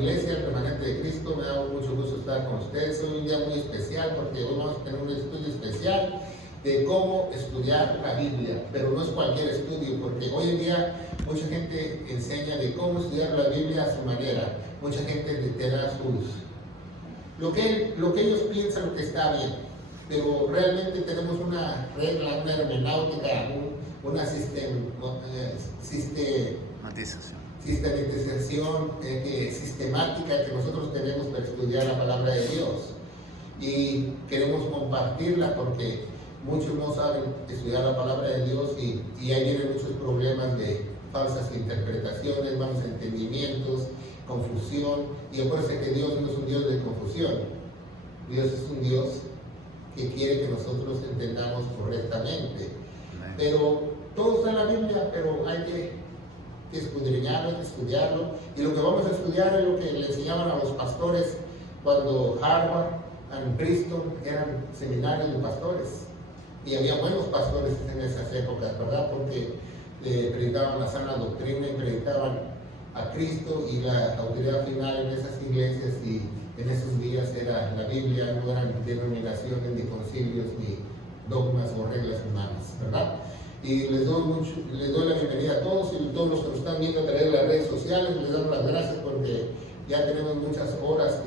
iglesia, el remanente de Cristo. Me da mucho gusto estar con ustedes. Hoy es un día muy especial porque hoy vamos a tener un estudio especial de cómo estudiar la Biblia, pero no es cualquier estudio, porque hoy en día mucha gente enseña de cómo estudiar la Biblia a su manera. Mucha gente te da lo que ellos piensan que está bien, pero realmente tenemos una regla, una hermenéutica, una sistematización sistemática que nosotros tenemos para estudiar la palabra de Dios, y queremos compartirla porque muchos no saben estudiar la palabra de Dios y ahí vienen muchos problemas de falsas interpretaciones, malos entendimientos, confusión. Y acuérdense que Dios no es un Dios de confusión. Dios es un Dios que quiere que nosotros entendamos correctamente. Pero todo está en la Biblia, pero hay que escudriñarlo, hay que estudiarlo. Y lo que vamos a estudiar es lo que le enseñaban a los pastores cuando Harvard y Princeton eran seminarios de pastores. Y había buenos pastores en esas épocas, ¿verdad? Porque predicaban la sana doctrina y predicaban a Cristo, y la autoridad final en esas iglesias y en esos días era la Biblia, no eran denominaciones, ni concilios, ni dogmas o reglas humanas, ¿verdad? Y les doy la bienvenida a todos, y todos los que nos están viendo a través de las redes sociales. Les damos las gracias porque ya tenemos muchas horas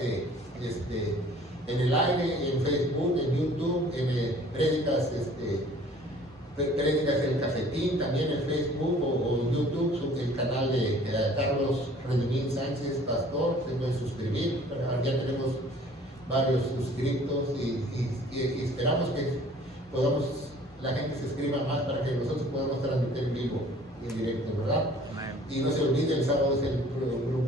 en el aire, en Facebook, en YouTube, en prédicas del Cafetín, también en Facebook o YouTube, el canal de Carlos Redimín Sánchez, pastor. Se pueden suscribir, ya tenemos varios suscriptos y esperamos que la gente se inscriba más para que nosotros podamos transmitir en vivo y en directo, ¿verdad? Y no se olvide, el sábado es el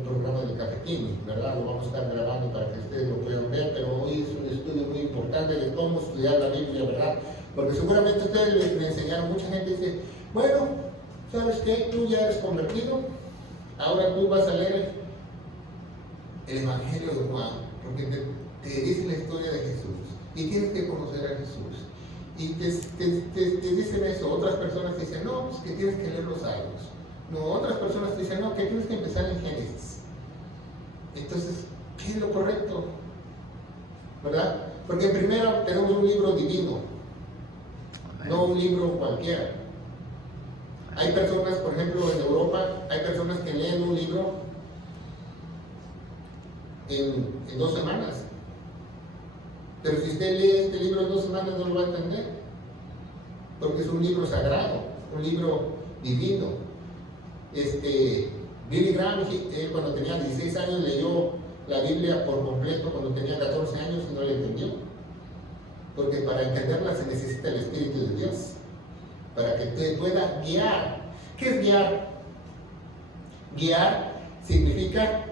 programa del Cafetín, ¿verdad? Lo vamos a estar grabando para que ustedes lo puedan ver, pero hoy es un estudio muy importante de cómo estudiar la Biblia, ¿verdad? Porque seguramente ustedes le enseñaron, mucha gente dice, bueno, ¿sabes qué? Tú ya eres convertido, ahora tú vas a leer el Evangelio de Juan, porque te dice la historia de Jesús, y tienes que conocer a Jesús. Y te dicen eso. Otras personas dicen, no, pues que tienes que leer los Salmos. No, otras personas dicen, no, que tienes que empezar en Génesis. Entonces, ¿qué es lo correcto? ¿Verdad? Porque primero tenemos un libro divino, no un libro cualquiera. Hay personas, por ejemplo, en Europa, hay personas que leen un libro en 2 semanas. Pero si usted lee este libro en 2 semanas, no lo va a entender, porque es un libro sagrado, un libro divino. Billy Graham, cuando tenía 16 años, leyó la Biblia por completo cuando tenía 14 años y no la entendió. Porque para entenderla se necesita el Espíritu de Dios, para que te pueda guiar. ¿Qué es guiar? Guiar significa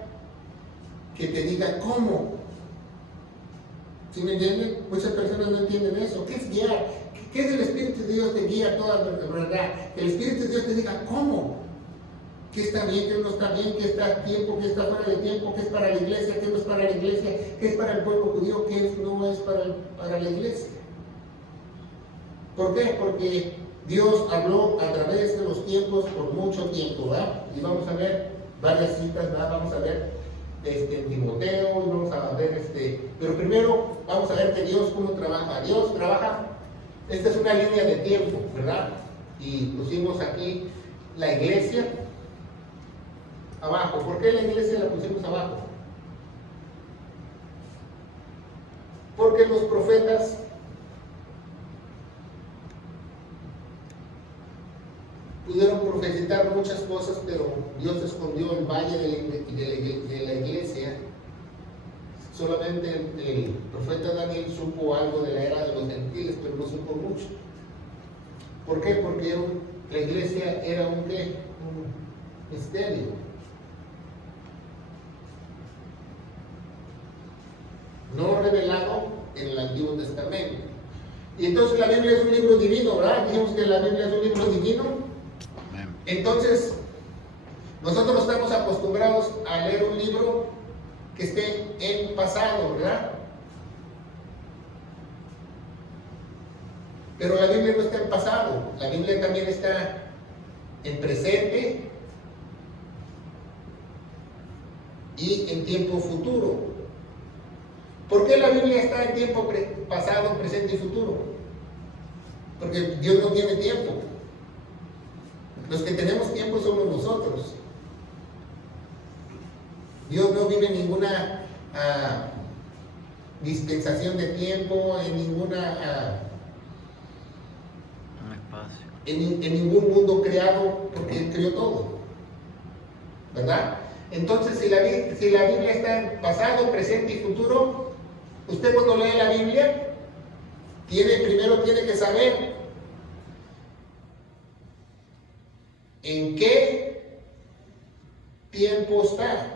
que te diga cómo. ¿Sí me entienden? Muchas personas no entienden eso. ¿Qué es guiar? ¿Qué es el Espíritu de Dios? Te guía toda la verdad. Que el Espíritu de Dios te diga cómo. ¿Qué está bien? ¿Qué no está bien? ¿Qué está a tiempo? ¿Qué está fuera de tiempo? ¿Qué es para la iglesia? ¿Qué no es para la iglesia? ¿Qué es para el pueblo judío? ¿Qué no es para la iglesia? ¿Por qué? Porque Dios habló a través de los tiempos por mucho tiempo, ¿verdad? Y vamos a ver varias citas, ¿verdad? Vamos a ver Timoteo, y vamos a ver pero primero vamos a ver que Dios cómo trabaja. Dios trabaja, esta es una línea de tiempo, ¿verdad? Y pusimos aquí la iglesia abajo. ¿Por qué la iglesia la pusimos abajo? Porque los profetas pudieron profetizar muchas cosas, pero Dios escondió el valle de la iglesia. Solamente el profeta Daniel supo algo de la era de los gentiles, pero no supo mucho. ¿Por qué? Porque la iglesia era un misterio. No revelado en el Antiguo Testamento. Y entonces la Biblia es un libro divino, ¿verdad? Dijimos que la Biblia es un libro divino. Entonces, nosotros estamos acostumbrados a leer un libro que esté en pasado, ¿verdad? Pero la Biblia no está en pasado, la Biblia también está en presente y en tiempo futuro. ¿Por qué la Biblia está en tiempo pasado, presente y futuro? Porque Dios no tiene tiempo. Los que tenemos tiempo somos nosotros. Dios no vive en ninguna dispensación de tiempo, en ninguna espacio. En ningún mundo creado, porque Él creó todo, ¿verdad? Entonces, si la Biblia está en pasado, presente y futuro, usted cuando lee la Biblia primero tiene que saber en qué tiempo está.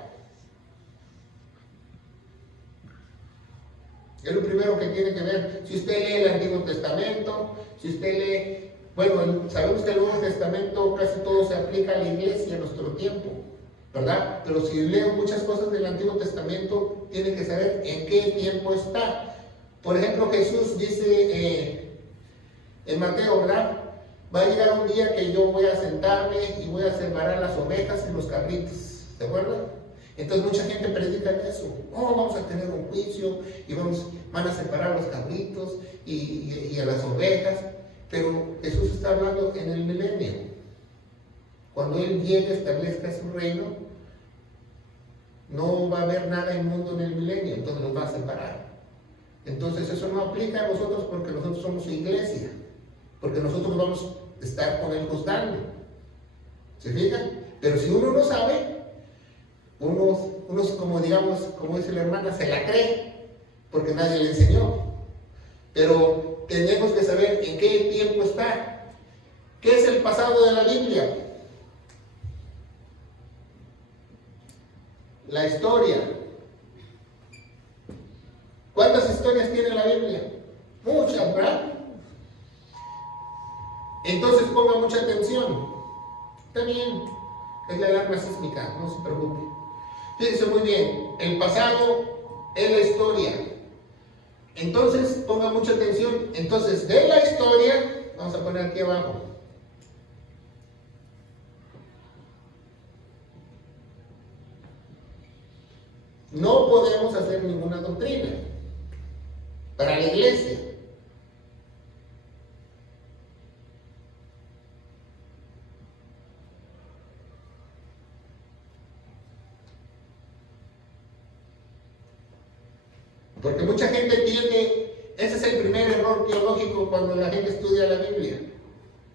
Es lo primero que tiene que ver. Si usted lee el Antiguo Testamento, si usted lee, bueno, sabemos que el Nuevo Testamento casi todo se aplica a la iglesia en nuestro tiempo, ¿verdad? Pero si leo muchas cosas del Antiguo Testamento, tiene que saber en qué tiempo está. Por ejemplo, Jesús dice en Mateo, ¿verdad? Va a llegar un día que yo voy a sentarme y voy a separar las ovejas y los cabritos. ¿Se acuerdan? Entonces mucha gente predica eso. Oh, vamos a tener un juicio y van a separar a los cabritos y a las ovejas. Pero Jesús está hablando en el milenio. Cuando Él llegue, establezca su reino, no va a haber nada inmundo en el milenio, entonces nos va a separar. Entonces eso no aplica a nosotros porque nosotros somos su iglesia, porque nosotros vamos a estar con Él constante. ¿Se fijan? Pero si uno no sabe, unos como digamos, como dice la hermana, se la cree, porque nadie le enseñó. Pero tenemos que saber en qué tiempo está. ¿Qué es el pasado de la Biblia? La historia. ¿Cuántas historias tiene la Biblia? Muchas, ¿verdad? Entonces ponga mucha atención. Está bien, es la alarma sísmica, no se preocupe. Fíjense muy bien, el pasado es la historia. Entonces ponga mucha atención. Entonces, de la historia, vamos a poner aquí abajo. No podemos hacer ninguna doctrina para la iglesia. Porque mucha gente ese es el primer error teológico cuando la gente estudia la Biblia,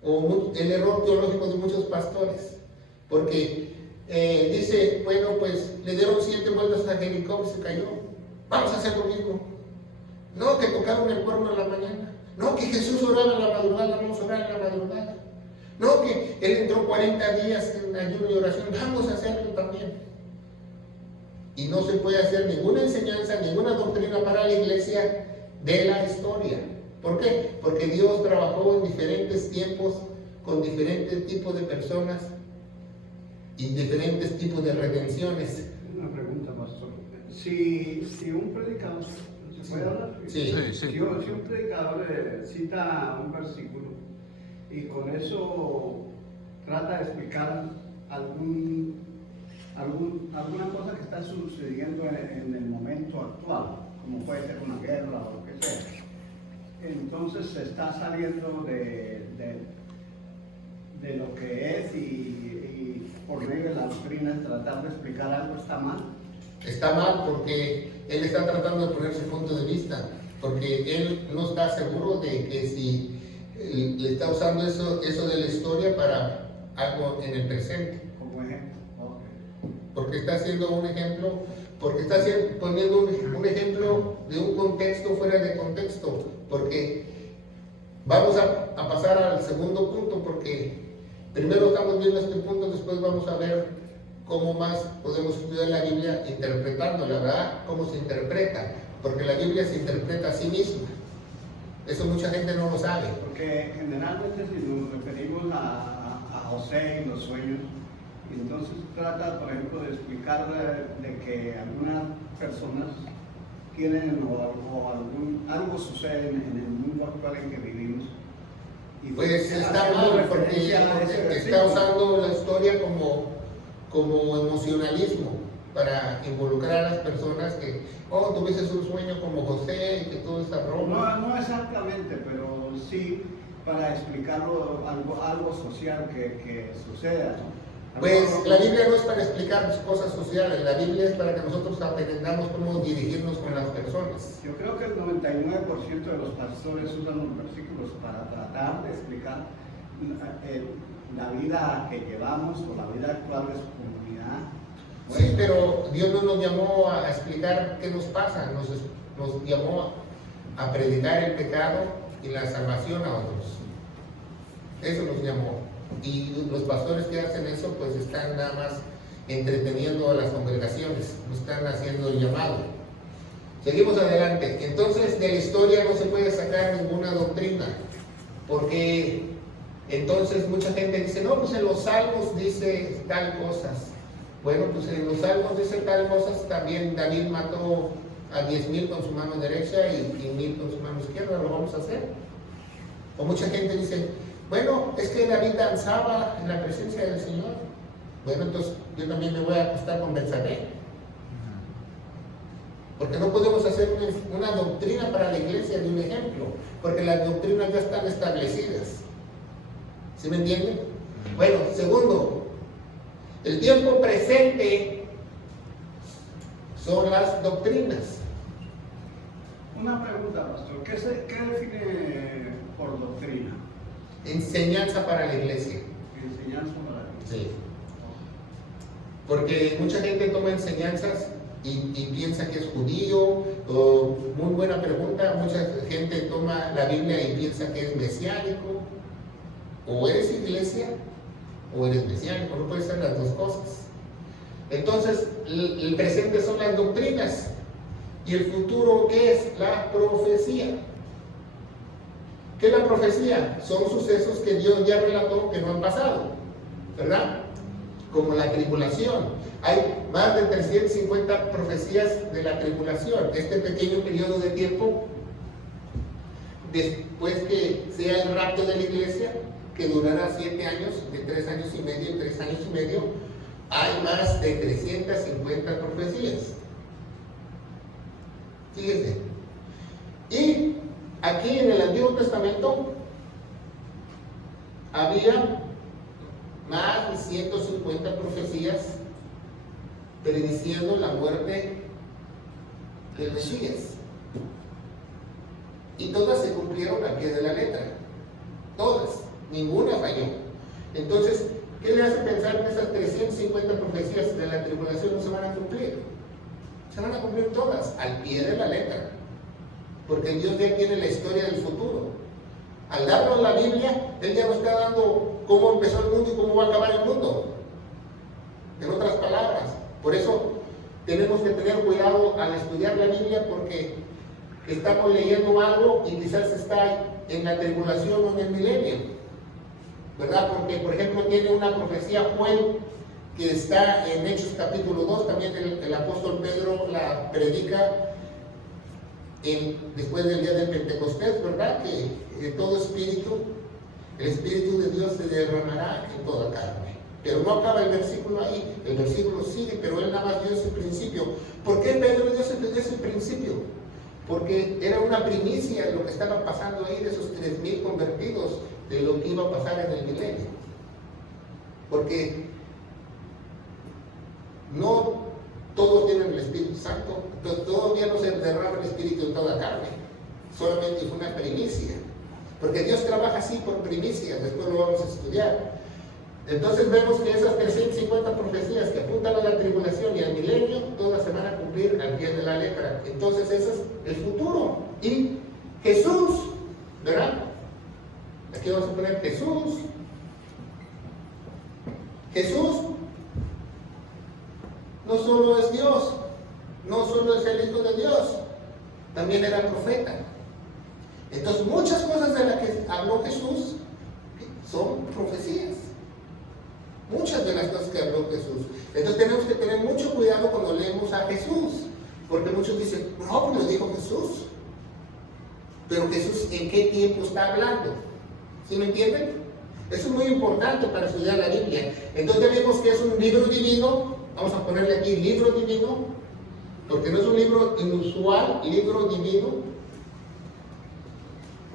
o el error teológico de muchos pastores, porque dice, bueno, pues le dieron 7 vueltas a Jericó y se cayó, vamos a hacer lo mismo. No, que tocaron el cuerno en la mañana, no, que Jesús oraba en la madrugada, vamos a orar en la madrugada, no, que Él entró 40 días en ayuno y oración, vamos a hacerlo también. Y no se puede hacer ninguna enseñanza, ninguna doctrina para la iglesia de la historia. ¿Por qué? Porque Dios trabajó en diferentes tiempos con diferentes tipos de personas y diferentes tipos de redenciones. Una pregunta, pastor. Si un predicador, ¿se puede hablar? Sí. Si un predicador cita un versículo y con eso trata de explicar alguna cosa que está sucediendo en el momento actual, como puede ser una guerra o lo que sea, entonces se está saliendo de lo que es y por medio de la doctrina tratar de explicar algo está mal. Está mal porque él está tratando de poner su punto de vista, porque él no está seguro de que si le está usando eso de la historia para algo en el presente. Como ejemplo. Porque está haciendo un ejemplo, porque está poniendo un ejemplo de un contexto fuera de contexto, porque vamos a pasar al segundo punto, porque primero estamos viendo este punto, después vamos a ver cómo más podemos estudiar la Biblia interpretándola, ¿verdad? Cómo se interpreta, porque la Biblia se interpreta a sí misma. Eso mucha gente no lo sabe. Porque generalmente si nos referimos a José y los sueños, entonces trata, por ejemplo, de explicar de que algunas personas tienen algo sucede en el mundo actual en que vivimos. Y pues está mal porque está usando la historia como emocionalismo. para involucrar a las personas que, tuviste un sueño como José y que todo esa broma. No exactamente, pero sí para explicarlo algo social que suceda, ¿no? Pues la Biblia no es para explicar cosas sociales, la Biblia es para que nosotros aprendamos cómo dirigirnos con las personas. Yo creo que el 99% de los pastores usan los versículos para tratar de explicar la vida que llevamos o la vida actual de su comunidad. Sí, pero Dios no nos llamó a explicar qué nos pasa, nos llamó a predicar el pecado y la salvación a otros. Eso nos llamó. Y los pastores que hacen eso pues están nada más entreteniendo a las congregaciones, no están haciendo el llamado. Seguimos adelante. Entonces de la historia no se puede sacar ninguna doctrina, porque entonces mucha gente dice, no, pues en los salmos dice tal cosas. Bueno, pues en los salmos dice tal cosas, también David mató a 10,000 con su mano derecha y 1,000 con su mano izquierda, lo vamos a hacer. O mucha gente dice, bueno, es que David danzaba en la presencia del Señor. Bueno, entonces yo también me voy a acostar con Betsabé. Porque no podemos hacer una doctrina para la iglesia de un ejemplo, porque las doctrinas ya están establecidas. ¿Sí me entienden? Bueno, segundo, el tiempo presente son las doctrinas. Una pregunta, pastor, ¿qué define por doctrina? Enseñanza para la iglesia. Enseñanza para la iglesia. Sí. Porque mucha gente toma enseñanzas y piensa que es judío. Muy buena pregunta. Mucha gente toma la Biblia y piensa que es mesiánico. O eres iglesia o eres mesiánico. No puede ser las dos cosas. Entonces, el presente son las doctrinas. ¿Y el futuro qué es? La profecía. ¿Qué es la profecía? Son sucesos que Dios ya relató que no han pasado, ¿verdad? Como la tribulación. Hay más de 350 profecías de la tribulación. Este pequeño periodo de tiempo, después que sea el rapto de la iglesia, que durará 7 años, de 3 años y medio en 3 años y medio, hay más de 350 profecías. Fíjense. Y aquí en el Antiguo Testamento había más de 150 profecías prediciendo la muerte del Mesías. Y todas se cumplieron al pie de la letra. Todas. Ninguna falló. Entonces, ¿qué le hace pensar que esas 350 profecías de la tribulación no se van a cumplir? Se van a cumplir todas, al pie de la letra. Porque Dios ya tiene la historia del futuro. Al darnos la Biblia, Él ya nos está dando cómo empezó el mundo y cómo va a acabar el mundo. En otras palabras, por eso tenemos que tener cuidado al estudiar la Biblia, porque estamos leyendo algo y quizás está en la tribulación o en el milenio, ¿verdad? Porque, por ejemplo, tiene una profecía Joel que está en Hechos capítulo 2, también el apóstol Pedro la predica después del día del Pentecostés, ¿verdad? Que todo espíritu, el Espíritu de Dios se derramará en toda carne. Pero no acaba el versículo ahí, el versículo sigue, pero él nada más dio ese principio. ¿Por qué Pedro dio ese principio? Porque era una primicia de lo que estaba pasando ahí, de esos 3,000 convertidos, de lo que iba a pasar en el milenio. Porque no todos tienen el Espíritu Santo, entonces todavía no se derrama el Espíritu en toda carne, solamente fue una primicia. Porque Dios trabaja así por primicias, después lo vamos a estudiar. Entonces vemos que esas 350 profecías que apuntan a la tribulación y al milenio, todas se van a cumplir al pie de la letra. Entonces ese es el futuro. Y Jesús, ¿verdad? Aquí vamos a poner Jesús. Jesús no solo es Dios, no solo es el Hijo de Dios, también era profeta. Entonces muchas cosas de las que habló Jesús son profecías. Muchas de las cosas que habló Jesús. Entonces tenemos que tener mucho cuidado cuando leemos a Jesús, porque muchos dicen, no, pues lo dijo Jesús. Pero Jesús, ¿en qué tiempo está hablando? ¿Sí me entienden? Eso es muy importante para estudiar la Biblia. Entonces vemos que es un libro divino, vamos a ponerle aquí libro divino, porque no es un libro inusual, libro divino.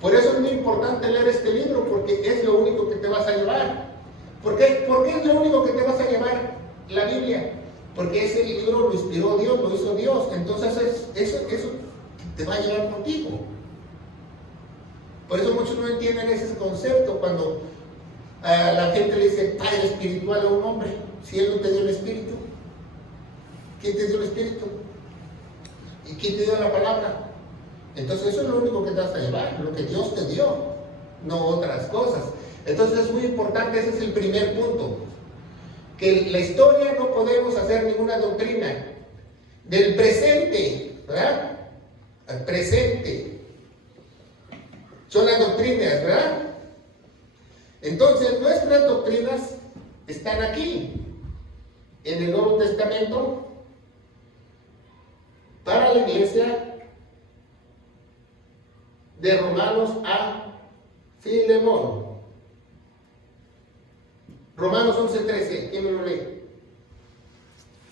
Por eso es muy importante leer este libro, porque es lo único que te vas a llevar. ¿Por qué es lo único que te vas a llevar la Biblia? Porque ese libro lo inspiró Dios, lo hizo Dios. Entonces eso te va a llevar contigo. Por eso muchos no entienden ese concepto cuando a la gente le dice padre espiritual a un hombre. Si Él no te dio el Espíritu, ¿quién te dio el Espíritu? ¿Y quién te dio la palabra? Entonces eso es lo único que te vas a llevar, lo que Dios te dio, no otras cosas. Entonces es muy importante, ese es el primer punto. Que en la historia no podemos hacer ninguna doctrina del presente, ¿verdad? Al presente. Son las doctrinas, ¿verdad? Entonces nuestras doctrinas están aquí, en el Nuevo Testamento, para la iglesia, de Romanos a Filemón. Romanos 11:13, ¿quién me lo lee?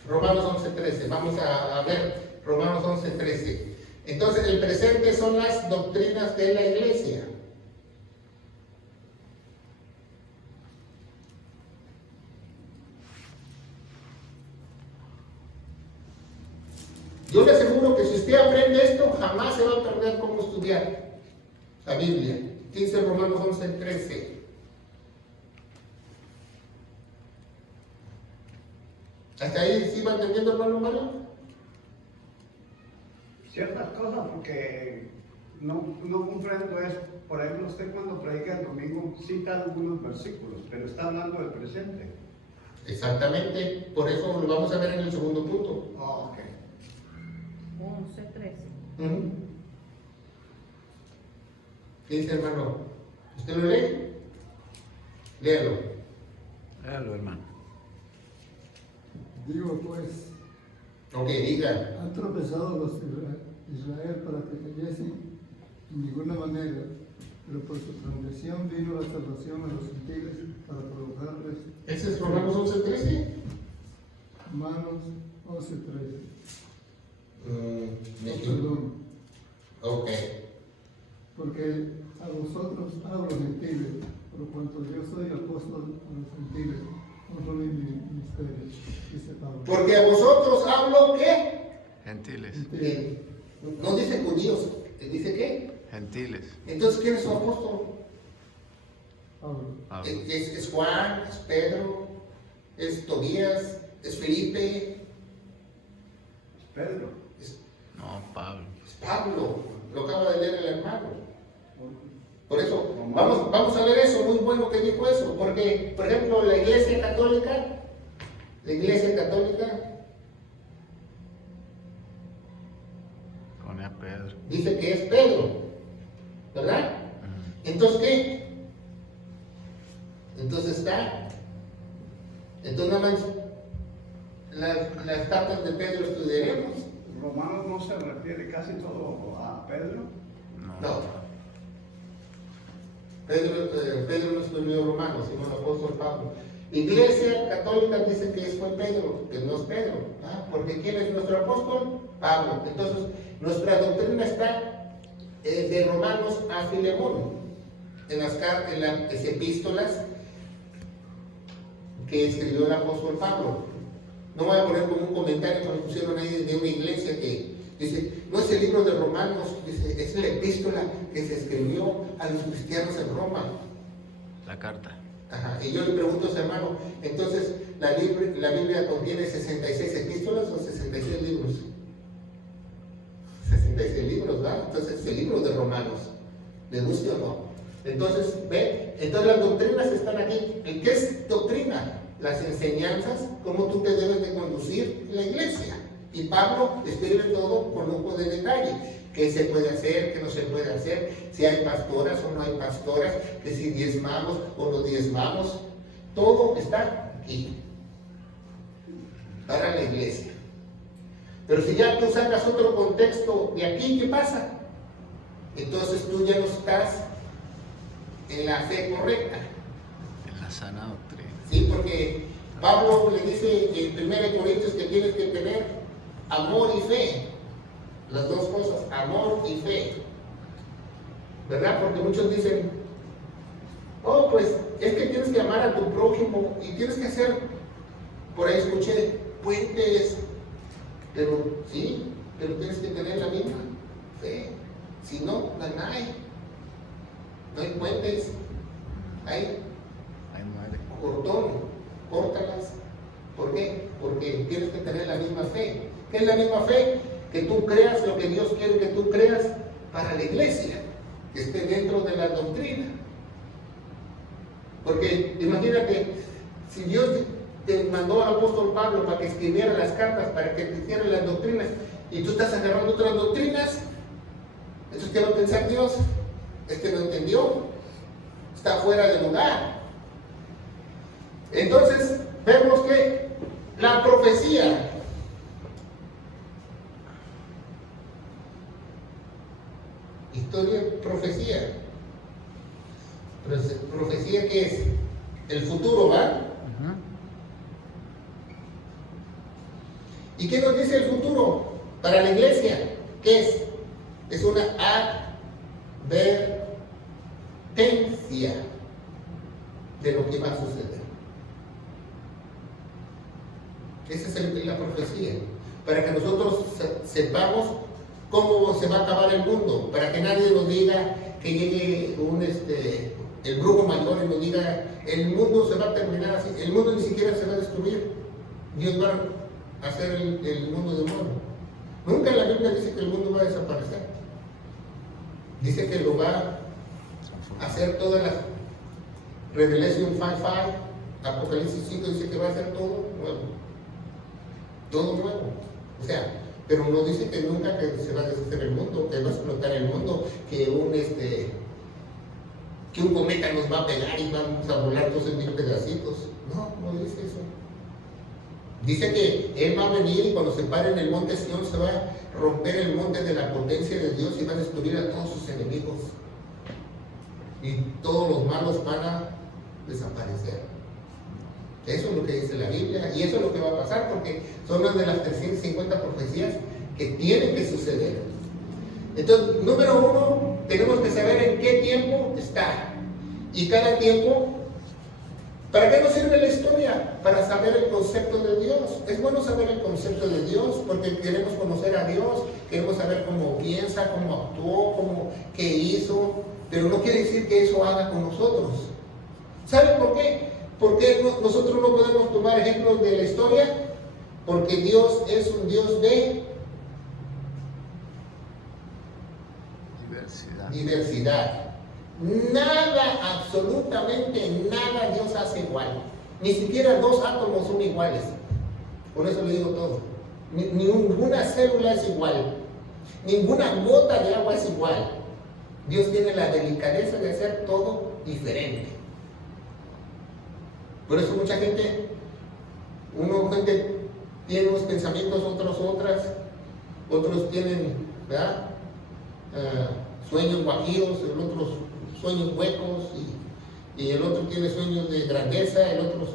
Romanos 11:13, vamos a ver Romanos 11:13. Entonces el presente son las doctrinas de la iglesia. Yo le aseguro que si usted aprende esto, jamás se va a perder cómo estudiar la Biblia. Dice Romanos 11:13. ¿Hasta ahí sí va entendiendo, hermano Mario? Ciertas cosas, porque no comprendo es, por ejemplo, usted cuando predica el domingo cita algunos versículos, pero está hablando del presente. Exactamente, por eso lo vamos a ver en el segundo punto. Oh, ok. 11:13. Dice hermano, ¿usted lo lee? Léalo. Léalo, hermano. Digo pues, Ok, diga. han tropezado los Israel para que cayesen en ninguna manera, pero por su transgresión vino la salvación a los gentiles para provocarles. ¿Ese es Romanos 11:13? Romanos 11:13. Me equivoco. Perdón, Ok. porque a vosotros hablo gentiles, por cuanto yo soy apóstol a los gentiles, no solo en mi ministerio, dice Pablo. Porque a vosotros hablo, ¿qué? Gentiles. Gentiles. No dice judíos, dice ¿qué? Gentiles. Entonces, ¿quién es su apóstol? Pablo. Pablo. Es Juan, es Pedro, es Tobías, es Felipe, Pedro. No, Pablo. es Pablo. Lo acaba de leer el hermano. Por eso, vamos a ver eso, muy bueno que dijo eso, porque, por ejemplo, la Iglesia Católica Pone a Pedro. dice que es Pedro, ¿verdad? Entonces, ¿qué? Entonces nada más las cartas de Pedro estudiaremos. Romanos no se refiere casi todo a Pedro. No. Pedro no escribió Romanos, sino el apóstol Pablo. Iglesia Católica dice que fue Pedro, que no es Pedro. Porque ¿quién es nuestro apóstol? Pablo. Entonces, nuestra doctrina está de Romanos a Filemón, en las epístolas que escribió el apóstol Pablo. No voy a poner como un comentario que me pusieron ahí de una iglesia que dice, no es el libro de Romanos, dice, es la epístola que se escribió a los cristianos en Roma. La carta. Ajá. Y yo le pregunto a ese hermano, entonces, ¿la Biblia contiene 66 epístolas o 66 libros? 66 libros, ¿verdad? Entonces, es el libro de Romanos. ¿Le guste o no? Entonces, ¿ve? Entonces las doctrinas están aquí. ¿Qué es doctrina? Las enseñanzas, cómo tú te debes de conducir en la iglesia. Y Pablo escribe todo con lujo de detalle. ¿Qué se puede hacer? ¿Qué no se puede hacer? Si hay pastoras o no hay pastoras, que si diezmamos o no diezmamos. Todo está aquí para la iglesia. Pero si ya tú sacas otro contexto de aquí, ¿qué pasa? Entonces tú ya no estás en la fe correcta. En la sana doctrina. Sí, porque Pablo le dice en 1 Corintios que tienes que tener amor y fe. Las dos cosas, amor y fe. ¿Verdad? Porque muchos dicen, oh, pues es que tienes que amar a tu prójimo y tienes que hacer, por ahí escuché, puentes. Pero sí, pero tienes que tener la misma fe. Si no, no hay. No hay puentes. Hay Ahí muere. cortón, córtalas. ¿Por qué? Porque tienes que tener la misma fe. ¿Qué es la misma fe? Que tú creas lo que Dios quiere que tú creas para la iglesia, que esté dentro de la doctrina. Porque imagínate, si Dios te mandó al apóstol Pablo para que escribiera las cartas, para que te hiciera las doctrinas, y tú estás agarrando otras doctrinas, entonces ¿qué va a pensar Dios? Este no entendió, está fuera de lugar. Entonces vemos que la profecía, historia, profecía, profecía ¿qué es? El futuro, ¿va? ¿Y qué nos dice el futuro para la iglesia? ¿Qué es? Es una advertencia de lo que va a suceder. Esa es la profecía, para que nosotros sepamos cómo se va a acabar el mundo, para que nadie nos diga que llegue el brujo mayor y nos diga el mundo se va a terminar así, el mundo ni siquiera se va a destruir, Dios va a hacer el mundo de nuevo. Nunca en la Biblia dice que el mundo va a desaparecer, dice que lo va a hacer todas las Revelation 5:5, Apocalipsis 5 dice que va a hacer todo nuevo, todo nuevo, o sea, pero no dice que nunca que se va a deshacer el mundo, que va a explotar el mundo, que un cometa nos va a pegar y vamos a volar 12,000 pedacitos. No, no dice eso. Dice que Él va a venir y cuando se pare en el monte Sión se va a romper el monte de la potencia de Dios y va a destruir a todos sus enemigos. Y todos los malos van a desaparecer. Eso es lo que dice la Biblia y eso es lo que va a pasar porque son una de las 350 profecías que tienen que suceder. Entonces, número uno, tenemos que saber en qué tiempo está. Y cada tiempo, ¿para qué nos sirve la historia? Para saber el concepto de Dios. Es bueno saber el concepto de Dios porque queremos conocer a Dios, queremos saber cómo piensa, cómo actuó, qué hizo, pero no quiere decir que eso haga con nosotros. ¿Saben por qué? Porque nosotros no podemos tomar ejemplos de la historia, porque Dios es un Dios de diversidad. Nada, absolutamente nada Dios hace igual. Ni siquiera dos átomos son iguales. Con eso le digo todo. Ninguna célula es igual. Ninguna gota de agua es igual. Dios tiene la delicadeza de hacer todo diferente. Por eso mucha gente tiene unos pensamientos, otros tienen, ¿verdad? Sueños guajiros, el otro sueños huecos y el otro tiene sueños de grandeza, el otro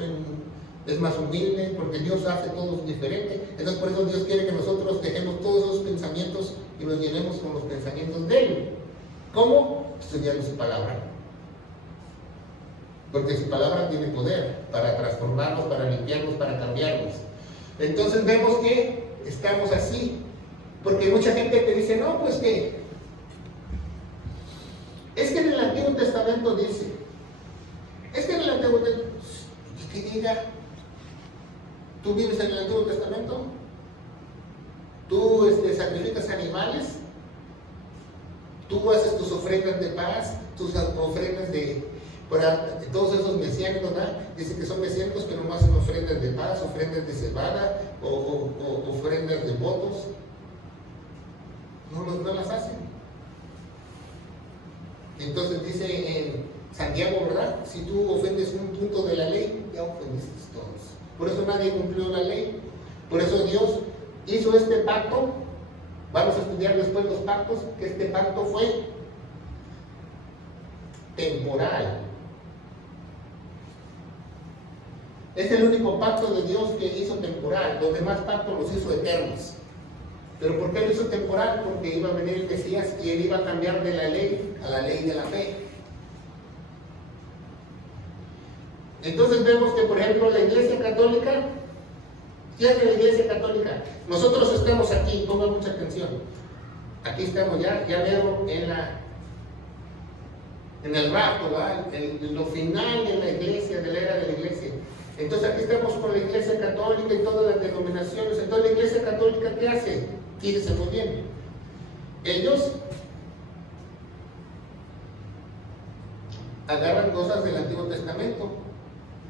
es más humilde, porque Dios hace todos diferentes. Entonces por eso Dios quiere que nosotros dejemos todos esos pensamientos y nos llenemos con los pensamientos de Él. ¿Cómo? Estudiando su palabra. Porque su palabra tiene poder para transformarnos, para limpiarnos, para cambiarnos. Entonces vemos que estamos así, porque mucha gente te dice, no, pues que es que en el Antiguo Testamento dice, es que en el Antiguo Testamento, ¿qué diga? ¿Tú vives en el Antiguo Testamento? ¿Tú sacrificas animales? ¿Tú haces tus ofrendas de paz? ¿Tus ofrendas para todos esos mesiánicos, ¿verdad? Dice que son mesiánicos que no hacen ofrendas de paz, ofrendas de cebada o ofrendas de votos? No las hacen. Entonces dice en Santiago, ¿verdad? Si tú ofendes un punto de la ley, ya ofendiste todos. Por eso nadie cumplió la ley. Por eso Dios hizo este pacto. Vamos a estudiar después los pactos, que este pacto fue temporal. Es el único pacto de Dios que hizo temporal. Los demás pactos los hizo eternos. ¿Pero por qué lo hizo temporal? Porque iba a venir el Mesías y él iba a cambiar de la ley a la ley de la fe. Entonces vemos que, por ejemplo, la Iglesia Católica, ¿qué es la Iglesia Católica? Nosotros estamos aquí, pongan mucha atención. Aquí estamos ya veo en el rapto, en lo final de la Iglesia, de la era de la Iglesia. Entonces aquí estamos con la Iglesia Católica y todas las denominaciones. Entonces la Iglesia Católica, ¿qué hace? Fíjense muy bien. Ellos agarran cosas del Antiguo Testamento.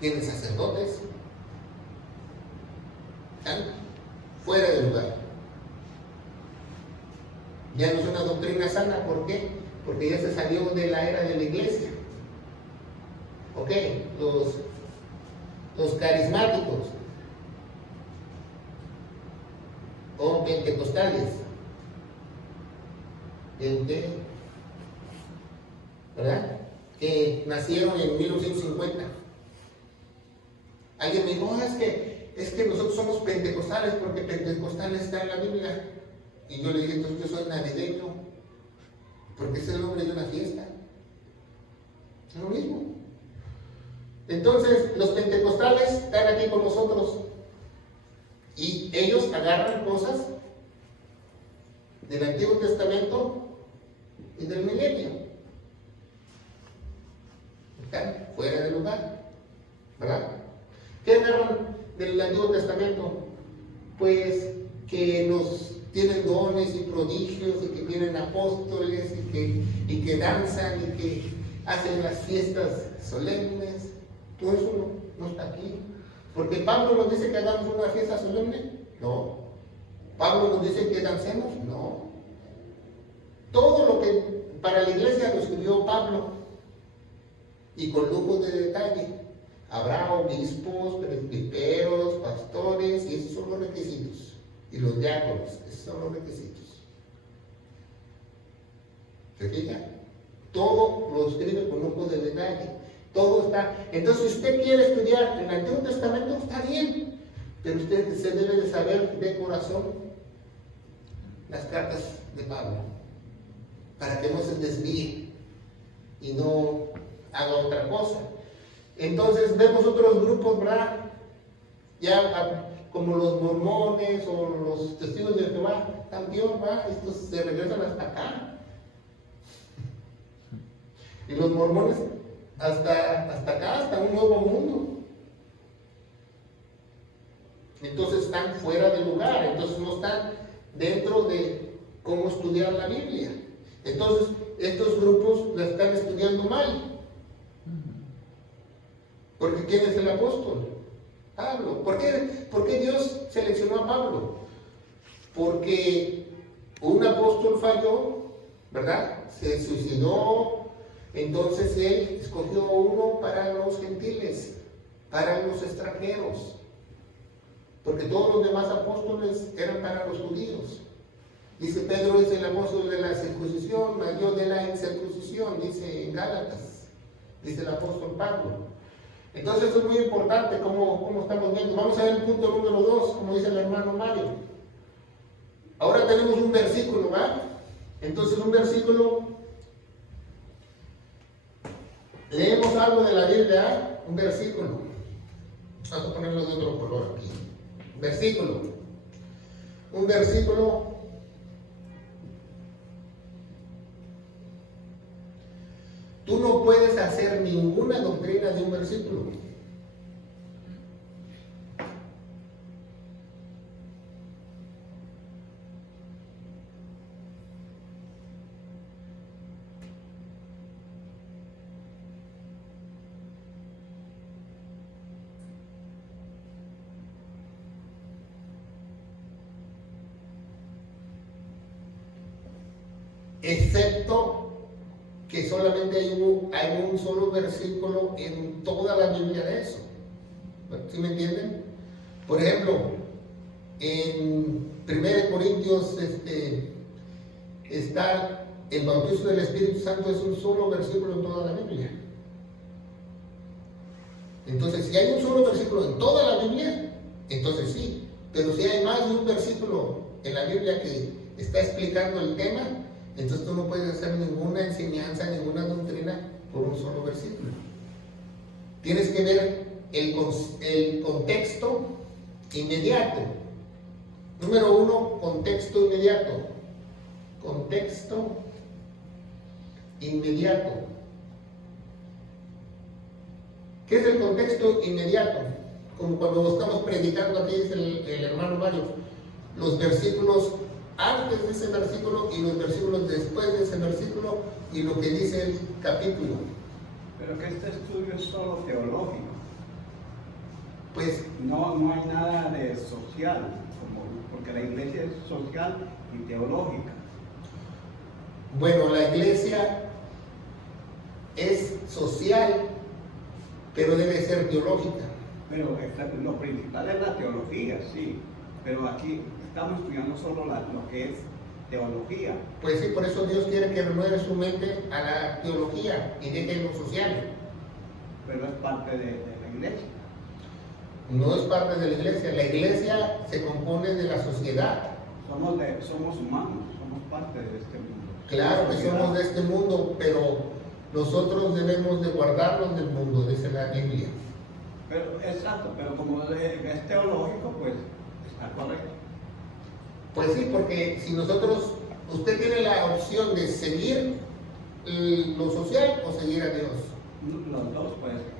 Tienen sacerdotes. Están fuera de lugar. Ya no es una doctrina sana. ¿Por qué? Porque ya se salió de la era de la Iglesia. Ok, los carismáticos o pentecostales, gente, ¿verdad?, que nacieron en 1950. Alguien me dijo, es que nosotros somos pentecostales porque pentecostal está en la Biblia. Y yo le dije, entonces yo soy navideño, porque es el nombre de una fiesta. Es lo mismo. Entonces, los pentecostales están aquí con nosotros y ellos agarran cosas del Antiguo Testamento y del Milenio. Están fuera de lugar, ¿verdad? ¿Qué agarran del Antiguo Testamento? Pues que nos tienen dones y prodigios y que tienen apóstoles y que danzan y que hacen las fiestas solemnes. Todo eso no está aquí. Porque Pablo nos dice que hagamos una fiesta solemne. No. Pablo nos dice que dancemos. No. Todo lo que para la iglesia lo escribió Pablo. Y con lujo de detalle. Habrá obispos, presbiteros, pastores, y esos son los requisitos. Y los diáconos, esos son los requisitos. ¿Se fijan? Todo lo escribe con lujo de detalle. Todo está. Entonces, si usted quiere estudiar el Antiguo Testamento, está bien, pero usted se debe de saber de corazón las cartas de Pablo, para que no se desvíe y no haga otra cosa. Entonces, vemos otros grupos, ¿verdad? Ya como los mormones o los testigos de Jehová, también, ¿verdad? Estos se regresan hasta acá. Y los mormones hasta acá, hasta un nuevo mundo. Entonces están fuera de lugar, entonces no están dentro de cómo estudiar la Biblia. Entonces estos grupos la están estudiando mal. Porque ¿quién es el apóstol? Pablo. ¿Por qué Dios seleccionó a Pablo? Porque un apóstol falló, ¿verdad? Se suicidó. Entonces él escogió uno para los gentiles, para los extranjeros, porque todos los demás apóstoles eran para los judíos. Dice Pedro es el apóstol de la circuncisión, mas yo de la incircuncisión, dice en Gálatas, dice el apóstol Pablo. Entonces eso es muy importante cómo estamos viendo. Vamos a ver el punto número 2, como dice el hermano Mario. Ahora tenemos un versículo, ¿verdad? Entonces un versículo. Leemos algo de la Biblia, un versículo. Vamos a ponerlo de otro color aquí. Versículo. Un versículo. Tú no puedes hacer ninguna doctrina de un versículo. Excepto que solamente hay un solo versículo en toda la Biblia de eso. ¿Sí me entienden? Por ejemplo, en 1 Corintios está el bautismo del Espíritu Santo, es un solo versículo en toda la Biblia. Entonces, si hay un solo versículo en toda la Biblia, entonces sí. Pero si hay más de un versículo en la Biblia que está explicando el tema, entonces tú no puedes hacer ninguna enseñanza, ninguna doctrina por un solo versículo. Tienes que ver el contexto inmediato. Número uno, contexto inmediato. Contexto inmediato. ¿Qué es el contexto inmediato? Como cuando estamos predicando aquí, dice el hermano Mario, los versículos antes de ese versículo y los versículos después de ese versículo y lo que dice el capítulo. Pero que este estudio es solo teológico. Pues No hay nada de social, porque la iglesia es social y teológica. bueno, la iglesia es social, pero debe ser teológica. Pero lo principal es la teología, sí. Pero aquí estamos estudiando solo lo que es teología. Pues sí, por eso Dios quiere que renueve su mente a la teología y deje lo social. Pero es parte de la iglesia. No es parte de la iglesia. La iglesia se compone de la sociedad. Somos humanos, somos parte de este mundo. Claro que somos de este mundo, pero nosotros debemos de guardarnos del mundo, dice la Biblia. Pero, exacto, pero como es teológico, pues está correcto. Pues sí, porque si usted tiene la opción de seguir lo social o seguir a Dios. Los dos pueden ser.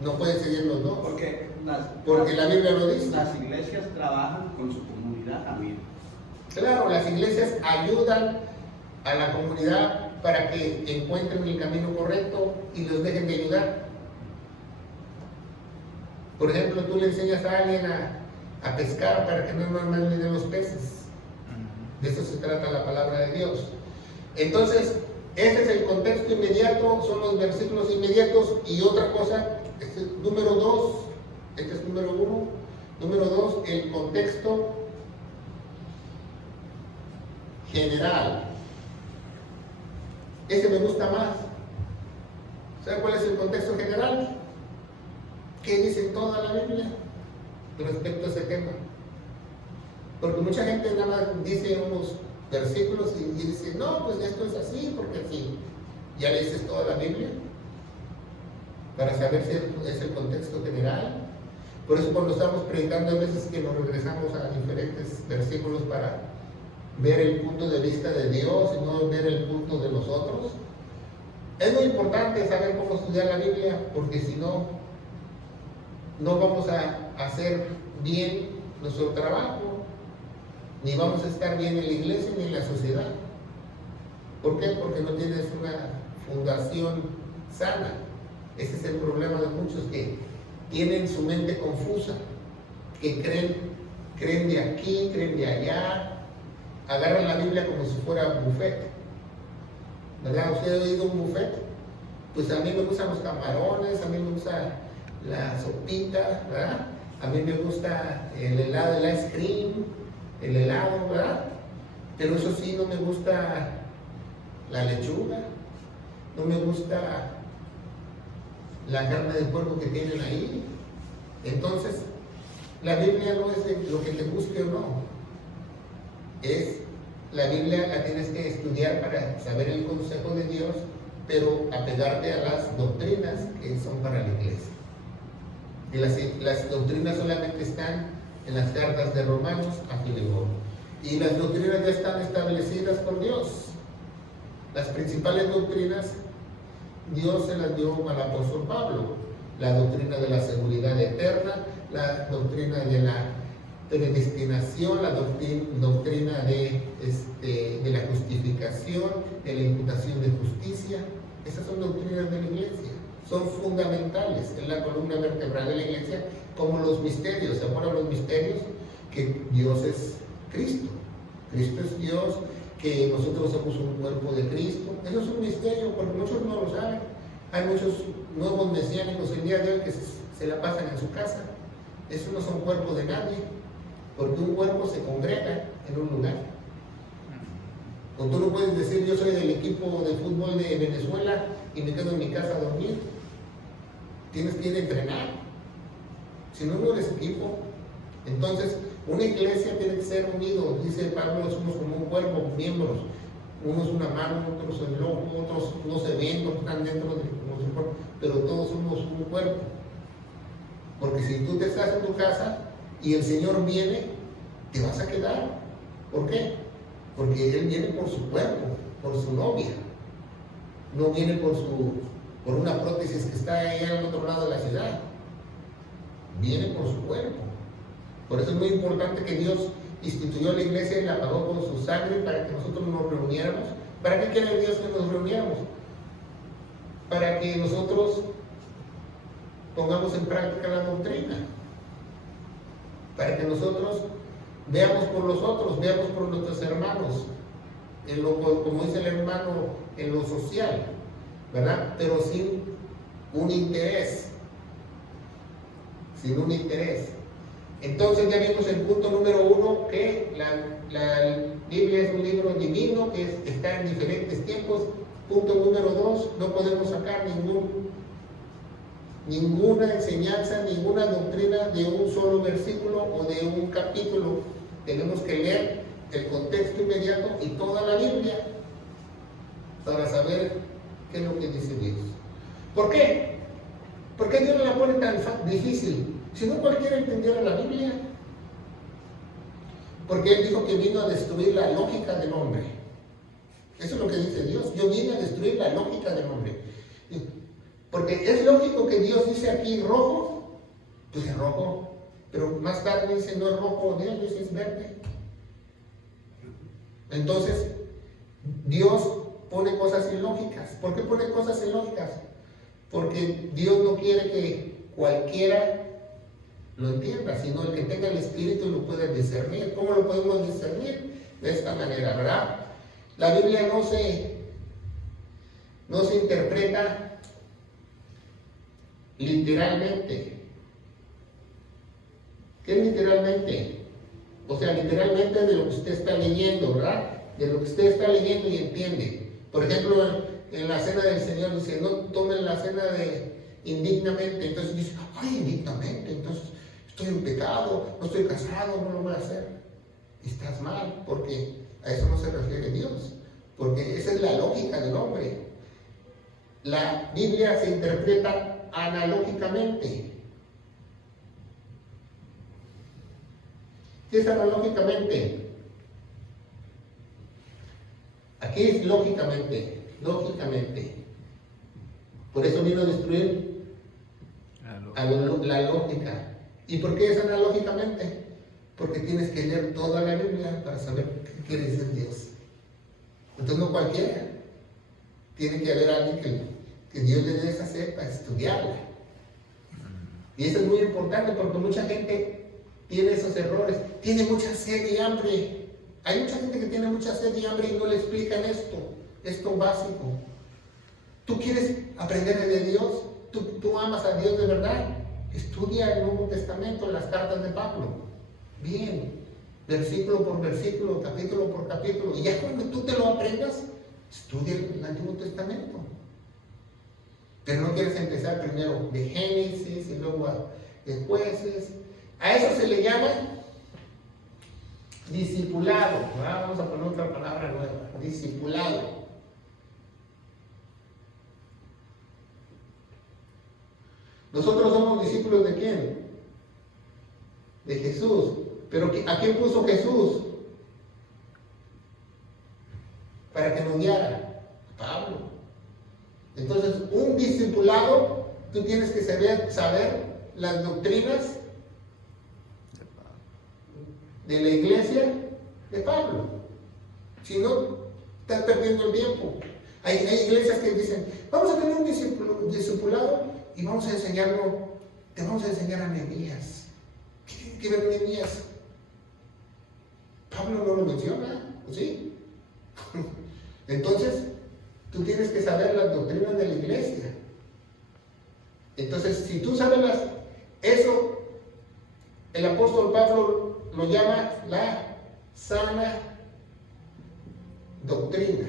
No puede seguir los dos. Porque la Biblia lo dice. las iglesias trabajan con su comunidad también. Claro, las iglesias ayudan a la comunidad para que encuentren el camino correcto y los dejen de ayudar. Por ejemplo, tú le enseñas a alguien a pescar para que no normalmente le den los peces. De eso se trata la palabra de Dios. Entonces, este es el contexto inmediato, son los versículos inmediatos. Y otra cosa, número 2, este es número 1. Número 2, el contexto general. Ese me gusta más. ¿Sabe cuál es el contexto general? ¿Qué dice toda la Biblia respecto a ese tema? Porque mucha gente nada más dice unos versículos y dice, no, pues esto es así, porque sí. Ya leíste toda la Biblia para saber si es el contexto general. Por eso cuando estamos predicando, a veces que nos regresamos a diferentes versículos para ver el punto de vista de Dios y no ver el punto de los otros. Es muy importante saber cómo estudiar la Biblia, porque si no, no vamos a hacer bien nuestro trabajo, ni vamos a estar bien en la iglesia ni en la sociedad. ¿Por qué? Porque no tienes una fundación sana. Ese es el problema de muchos que tienen su mente confusa, que creen de aquí, creen de allá, agarran la Biblia como si fuera un buffet. ¿Verdad? ¿Usted ha oído un buffet? Pues a mí me gustan los camarones, a mí me gusta la sopita, ¿verdad? A mí me gusta el helado, el ice cream, el helado, ¿verdad? Pero eso sí, no me gusta la lechuga, no me gusta la carne de puerco que tienen ahí. Entonces, la Biblia no es de lo que te guste o no. La Biblia la tienes que estudiar para saber el consejo de Dios, pero apegarte a las doctrinas que son para la iglesia. Y las doctrinas solamente están en las cartas de Romanos a Filemón. Y las doctrinas ya están establecidas por Dios. Las principales doctrinas Dios se las dio al apóstol Pablo. La doctrina de la seguridad eterna, la doctrina de la predestinación, la doctrina de la justificación, de la imputación de justicia. Esas son doctrinas de la iglesia. Son fundamentales en la columna vertebral de la iglesia, como los misterios. ¿Se acuerdan los misterios? Que Dios es Cristo. Cristo es Dios, que nosotros somos un cuerpo de Cristo. Eso es un misterio, porque muchos no lo saben. Hay muchos nuevos mesiánicos el día de hoy que se la pasan en su casa. Esos no son cuerpos de nadie, porque un cuerpo se congrega en un lugar. O tú no puedes decir, yo soy del equipo de fútbol de Venezuela y me quedo en mi casa a dormir. tienes que ir a entrenar. Si no, no eres equipo. Entonces, una iglesia tiene que ser unido. Dice Pablo, somos como un cuerpo, miembros. Unos una mano, otros el ojo, otros no se ven, no están dentro de nuestro cuerpo, pero todos somos un cuerpo. Porque si tú te estás en tu casa y el Señor viene, te vas a quedar. ¿Por qué? Porque Él viene por su cuerpo, por su novia. No viene por una prótesis que está allá al otro lado de la ciudad. Viene por su cuerpo. Por eso es muy importante que Dios instituyó la iglesia y la pagó con su sangre para que nosotros nos reuniéramos. ¿Para qué quiere Dios que nos reuniéramos? Para que nosotros pongamos en práctica la doctrina. Para que nosotros veamos por los otros, veamos por nuestros hermanos, como dice el hermano, en lo social, ¿verdad? Pero sin un interés. Sin un interés. Entonces ya vimos el punto número 1, que la Biblia es un libro divino que está en diferentes tiempos. Punto número 2, no podemos sacar ninguna enseñanza, ninguna doctrina de un solo versículo o de un capítulo. Tenemos que leer el contexto inmediato y toda la Biblia para saber qué es lo que dice Dios. ¿Por qué? ¿Por qué Dios no la pone tan difícil? Si no cualquiera entendiera la Biblia. Porque Él dijo que vino a destruir la lógica del hombre. Eso es lo que dice Dios. Yo vine a destruir la lógica del hombre. Porque es lógico que Dios dice aquí rojo, pues es rojo. Pero más tarde dice no es rojo, dice es verde. Entonces, Dios pone cosas ilógicas. ¿Por qué pone cosas ilógicas? Porque Dios no quiere que cualquiera lo entienda, sino el que tenga el Espíritu lo pueda discernir. ¿Cómo lo podemos discernir? De esta manera, ¿verdad? La Biblia no se interpreta literalmente. ¿Qué es literalmente? O sea, literalmente de lo que usted está leyendo, ¿verdad? De lo que usted está leyendo y entiende. Por ejemplo, en la cena del Señor dice, no tomen la cena indignamente. Entonces dice, ay, indignamente, entonces estoy en pecado, no estoy casado, no lo voy a hacer. Y estás mal, porque a eso no se refiere Dios. Porque esa es la lógica del hombre. La Biblia se interpreta analógicamente. ¿Qué es analógicamente? Aquí es lógicamente. Por eso vino a destruir la lógica. ¿Y por qué es analógicamente? Porque tienes que leer toda la Biblia para saber qué quiere decir Dios. Entonces no cualquiera. Tiene que haber alguien que Dios le dé esa sed para estudiarla. Y eso es muy importante porque mucha gente tiene esos errores. Tiene mucha sed y hambre. Hay mucha gente que tiene mucha sed y hambre y no le explican esto básico. ¿Tú quieres aprender de Dios? ¿Tú amas a Dios de verdad? Estudia el Nuevo Testamento, las cartas de Pablo. Bien, versículo por versículo, capítulo por capítulo. Y ya cuando tú te lo aprendas, estudia el Antiguo Testamento. Pero no quieres empezar primero de Génesis y luego de Jueces. A eso se le llama discipulado. Vamos a poner otra palabra nueva. Discipulado. Nosotros somos discípulos ¿de quién? De Jesús. Pero ¿a quién puso Jesús? Para que nos guiara. A Pablo. Entonces, un discipulado, tú tienes que saber las doctrinas de la iglesia de Pablo. Si no, estás perdiendo el tiempo. Hay iglesias que dicen, vamos a tener un discipulado y vamos a enseñarlo, te vamos a enseñar a Nehemías. ¿Qué tiene que ver Nehemías? Pablo no lo menciona, ¿sí? Entonces, tú tienes que saber las doctrinas de la iglesia. Entonces, si tú sabes eso, el apóstol Pablo lo llama la sana doctrina.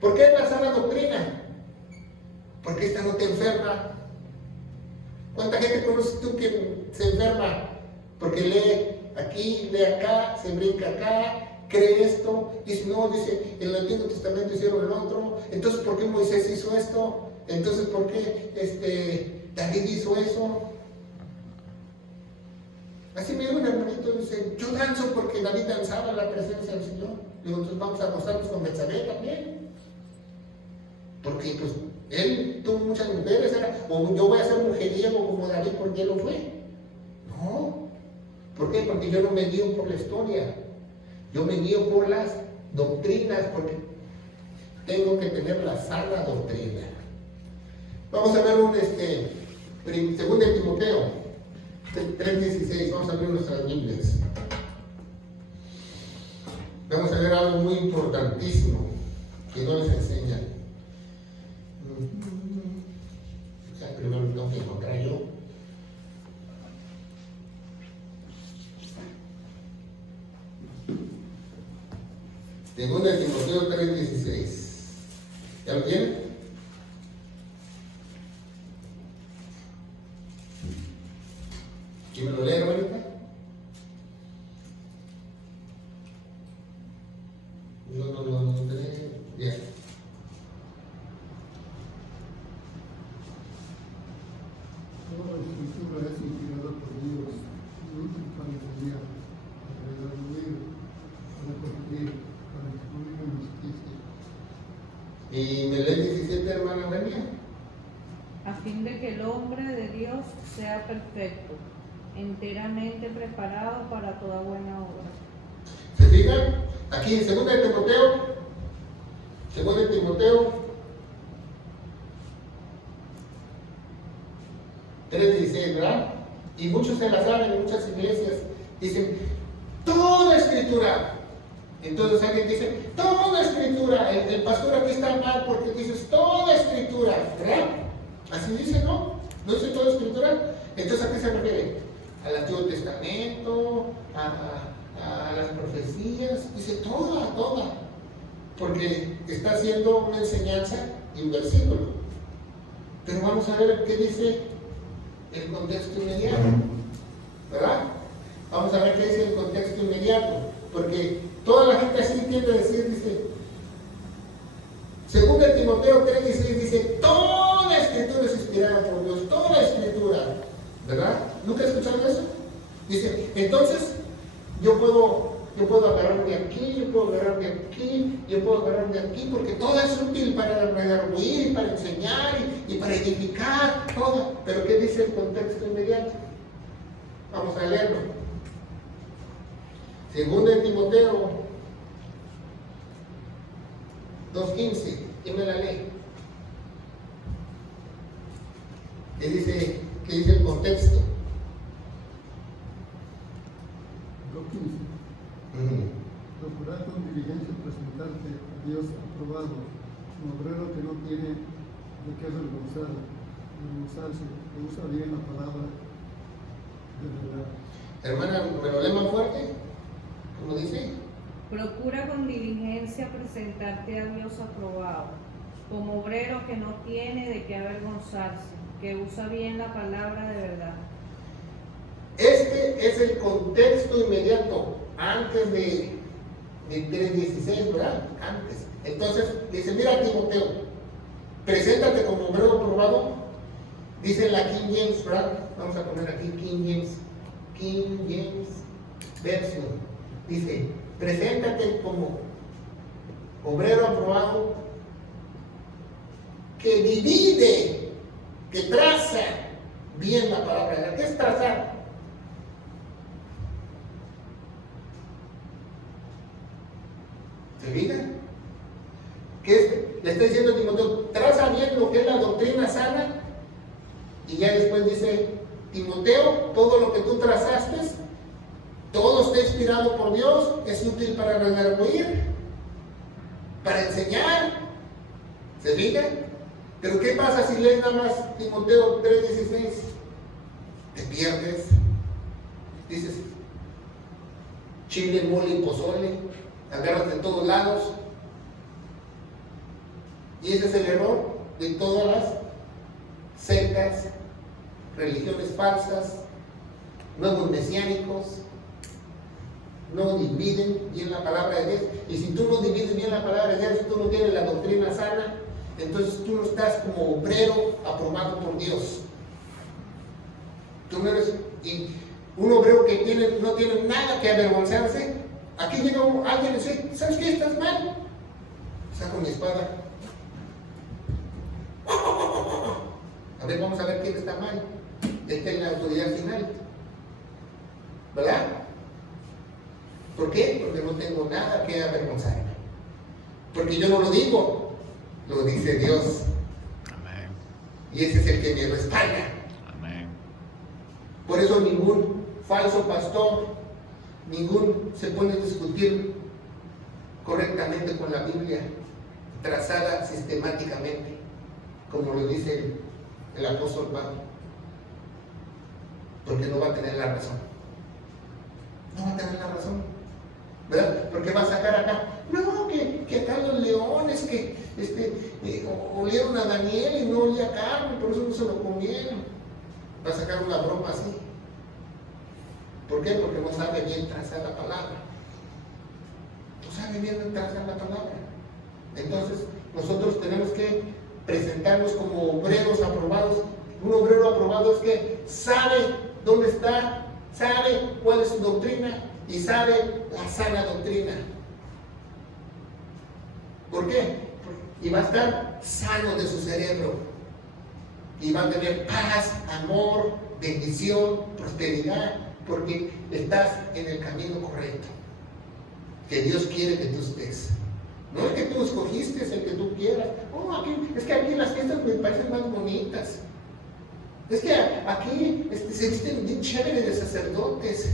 ¿Por qué es la sana doctrina? Porque esta no te enferma. ¿Cuánta gente conoces tú que se enferma? Porque lee aquí, lee acá, se brinca acá, cree esto, dice, no, dice, en el Antiguo Testamento hicieron el otro, entonces ¿por qué Moisés hizo esto? Entonces ¿por qué David hizo eso? Así me dijo un hermanito, dice, yo danzo porque David danzaba en la presencia del Señor. Digo, entonces vamos a gozarnos con Betsabé también. Porque pues él tuvo muchas mujeres, o yo voy a ser mujeriego como David porque él lo fue. No. ¿Por qué? Porque yo no me guío por la historia. Yo me guío por las doctrinas, porque tengo que tener la sana doctrina. Vamos a ver un segundo de Timoteo 3:16, vamos a abrir nuestras Biblias. Vamos a ver algo muy importantísimo que no les enseñan. Ya primero lo tengo que encontrar yo. Segundo de Timoteo 3:16. ¿Ya lo tienen? ¿Quién me lo lee, hermanita? Yo no lo encontré. Ya. Toda la escritura es inspirada por Dios y útil para enseñar, para redarguir, para corregir, para instruir en justicia. ¿Y me lee 17, hermana María? A fin de que el hombre de Dios sea perfecto, enteramente preparado para toda buena obra. ¿Se fijan? Aquí en 2 de Timoteo 3:16, ¿verdad? Y muchos se la saben en muchas iglesias. Dicen, toda escritura. Entonces alguien dice, toda escritura. El pastor aquí está mal porque dices, toda escritura, ¿verdad? Así dice, ¿no? ¿No dice toda escritura? Entonces, ¿a qué se refiere? Al Antiguo Testamento, a las profecías, dice toda, porque está haciendo una enseñanza y un versículo. Pero vamos a ver qué dice el contexto inmediato, ¿verdad? Vamos a ver qué dice el contexto inmediato, porque toda la gente así tiende a decir, dice, según el Timoteo 3:16, dice, toda escritura es inspirada por Dios, toda escritura, ¿verdad? ¿Nunca he escuchado eso? Dice, entonces, yo puedo agarrar de aquí, yo puedo agarrar de aquí, yo puedo agarrar de aquí, porque todo es útil para redarguir, para enseñar y para edificar, todo. Pero ¿qué dice el contexto inmediato? Vamos a leerlo. Segundo de Timoteo 2:15, ¿quién me la lee? ¿Qué dice el contexto? 2:15. Procurar con diligencia presentarte a Dios aprobado, un obrero que no tiene de qué avergonzarse, que usa bien la palabra de verdad. Hermana, ¿me lo lee más fuerte? ¿Cómo dice? Procura con diligencia presentarte a Dios aprobado, como obrero que no tiene de qué avergonzarse, que usa bien la palabra de verdad. Este es el contexto inmediato, antes de 3:16, ¿verdad? Antes. Entonces, dice, mira Timoteo, preséntate como obrero aprobado, dice la King James, ¿verdad? Vamos a poner aquí King James Version. Dice, preséntate como obrero aprobado, que divide, que traza bien la palabra. ¿Qué es trazar? ¿Se fijan? Le está diciendo a Timoteo, traza bien lo que es la doctrina sana, y ya después dice, Timoteo, todo lo que tú trazaste, todo está inspirado por Dios, es útil para redarguir, para enseñar. ¿Se fijan? Pero ¿qué pasa si lees nada más Timoteo 3:16? Te pierdes. Dices, chile, mole y pozole, agarras de todos lados. Y ese es el error de todas las sectas, religiones falsas, nuevos mesiánicos, no dividen bien la palabra de Dios. Y si tú no divides bien la palabra de Dios, si tú no tienes la doctrina sana, entonces tú no estás como obrero aprobado por Dios. Tú no eres un obrero que no tiene nada que avergonzarse. Aquí llega alguien y dice, ¿sabes qué? Estás mal. Saco mi espada. A ver, vamos a ver quién está mal. Esta es la autoridad final. ¿Verdad? ¿Por qué? Porque no tengo nada que avergonzarme. Porque yo no lo digo, lo dice Dios. Amén. Y ese es el que me respalda. Amén. Por eso ningún falso pastor, se pone a discutir correctamente con la Biblia, trazada sistemáticamente, como lo dice el apóstol Pablo. Porque no va a tener la razón. No va a tener la razón. ¿Verdad? Porque va a sacar acá, no, que acá los leones que olieron a Daniel y no olía carne, por eso no se lo comieron. Va a sacar una broma así. ¿Por qué? Porque no sabe bien trazar la palabra. No sabe bien trazar la palabra. Entonces, nosotros tenemos que presentarnos como obreros aprobados. Un obrero aprobado es que sabe dónde está, sabe cuál es su doctrina y sabe la sana doctrina. ¿Por qué? Y va a estar sano de su cerebro. Y va a tener paz, amor, bendición, prosperidad, porque estás en el camino correcto. Que Dios quiere que tú estés. No el que tú escogiste, es el que tú quieras. Oh, es que aquí las fiestas me parecen más bonitas. Es que aquí se visten bien chévere de sacerdotes.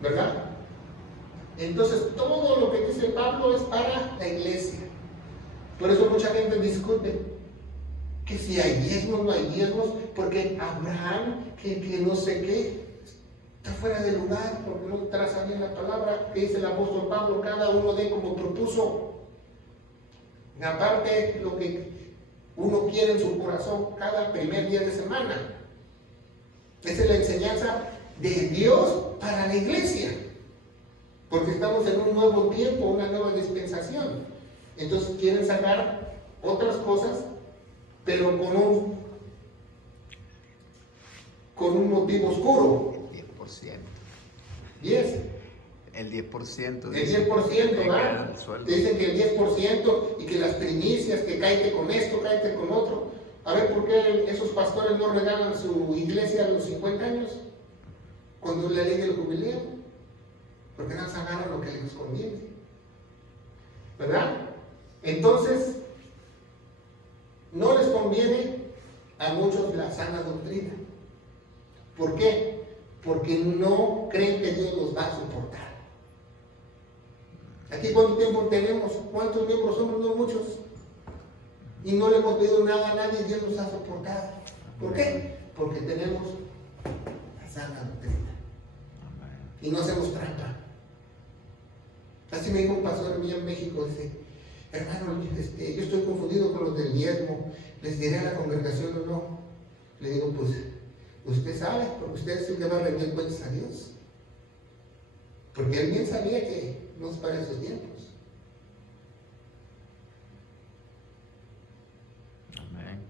¿Verdad? Entonces, todo lo que dice Pablo es para la iglesia. Por eso mucha gente discute que si hay diezmos, no hay diezmos, porque Abraham, que no sé qué, está fuera de lugar, porque no traza bien la palabra que dice el apóstol Pablo, cada uno dé como propuso. Aparte, lo que uno quiere en su corazón cada primer día de semana. Esa es la enseñanza de Dios para la iglesia. Porque estamos en un nuevo tiempo, una nueva dispensación. Entonces quieren sacar otras cosas, pero con un motivo oscuro. 10%. 10. El 10%. El 10%, ¿verdad? Te dicen que el 10% y que las primicias, que cáete con esto, cáete con otro. A ver, ¿por qué esos pastores no regalan su iglesia a los 50 años? Cuando es la ley del jubileo. Porque no se agarran lo que les conviene. ¿Verdad? Entonces, no les conviene a muchos la sana doctrina. ¿Por qué? Porque no creen que Dios los va a soportar. Aquí cuánto tiempo tenemos, cuántos miembros somos, no muchos. Y no le hemos pedido nada a nadie y Dios nos ha soportado. ¿Por qué? Porque tenemos la sana doctrina. Y no hacemos trampa. Así me dijo un pastor mío en México, dice, hermano, yo estoy confundido con los del diezmo, ¿les diré a la congregación o no? Le digo, pues, usted sabe, porque usted es el que va a rendir cuentas a Dios. Porque él bien sabía que no es para esos tiempos. Amén.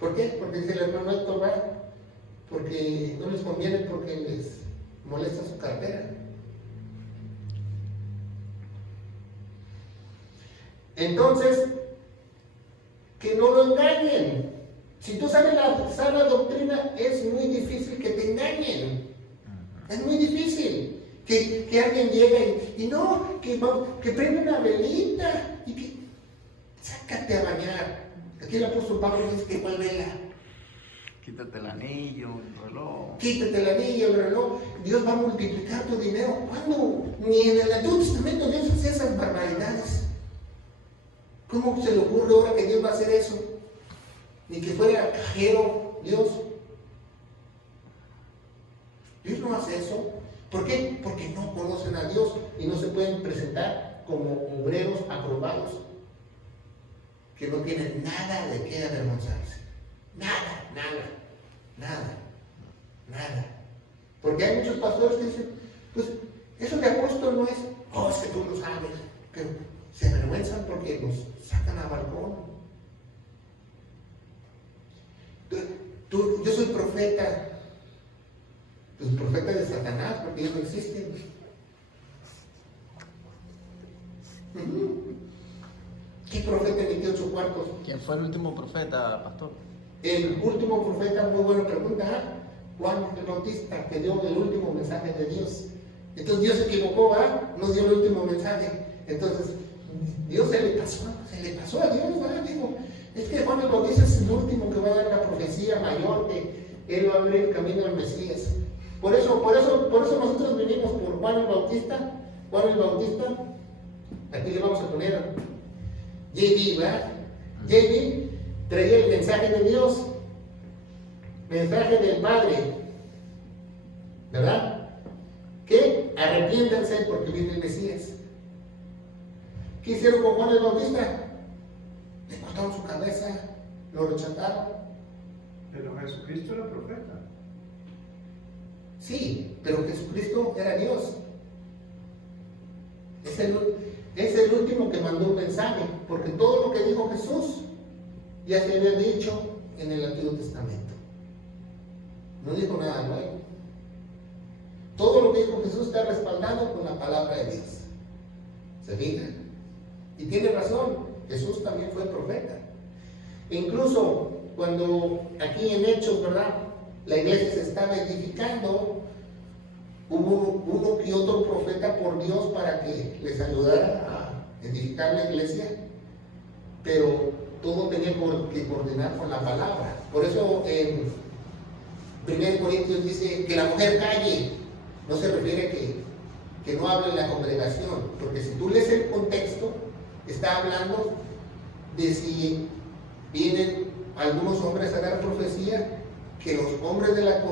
¿Por qué? Porque dice el hermano Héctor, va, porque no les conviene, porque les molesta su cartera. Entonces, que no lo engañen. Si tú sabes la sana doctrina, es muy difícil que te engañen. Es muy difícil que alguien llegue y no, que prende una velita y que sácate a bañar. Aquí el apóstol Pablo dice que cuál vela. Quítate el anillo, el reloj. Quítate el anillo, el reloj. Dios va a multiplicar tu dinero. ¿Cuándo? Ni en el Antiguo Testamento Dios hacía esas barbaridades. ¿Cómo se le ocurre ahora que Dios va a hacer eso? Ni que fuera cajero Dios. Dios no hace eso. ¿Por qué? Porque no conocen a Dios y no se pueden presentar como obreros aprobados. que no tiene nada de qué avergonzarse. Nada, nada, nada, nada. Porque hay muchos pastores que dicen, pues eso de apóstol no es, oh, es que tú lo sabes, que se avergüenzan porque los sacan a balcón. Yo soy profeta, pues profeta de Satanás, porque ellos no existen. ¿Qué profeta emitió 8 cuartos? ¿Quién fue el último profeta, pastor? El último profeta, muy buena pregunta, ¿eh? Juan el Bautista, que dio el último mensaje de Dios. Entonces Dios se equivocó, ¿verdad? No dio el último mensaje. Entonces Dios se le pasó a Dios, ¿verdad? Dijo, es que Juan el Bautista es el último que va a dar la profecía mayor, que él va a abrir el camino al Mesías. Por eso nosotros venimos por Juan el Bautista. Juan el Bautista, aquí le vamos a poner JB, ¿verdad? JB traía el mensaje de Dios, mensaje del Padre, ¿verdad? Que arrepiéntanse porque viene el Mesías. ¿Qué hicieron con Juan el Bautista? Le cortaron su cabeza, lo rechazaron. Pero Jesucristo era profeta. Sí, pero Jesucristo era Dios. Es el último que mandó un mensaje, porque todo lo que dijo Jesús ya se había dicho en el Antiguo Testamento. No dijo nada nuevo. Todo lo que dijo Jesús está respaldado con la palabra de Dios. ¿Se fijan? Y tiene razón, Jesús también fue profeta. E incluso cuando aquí en Hechos, ¿verdad?, la iglesia se estaba edificando, hubo uno que otro profeta por Dios para que les ayudara a edificar la iglesia, pero todo tenía que coordinar con la palabra. Por eso en 1 Corintios dice que la mujer calle, no se refiere que no hable en la congregación, porque si tú lees el contexto, está hablando de si vienen algunos hombres a dar profecía, que los hombres de la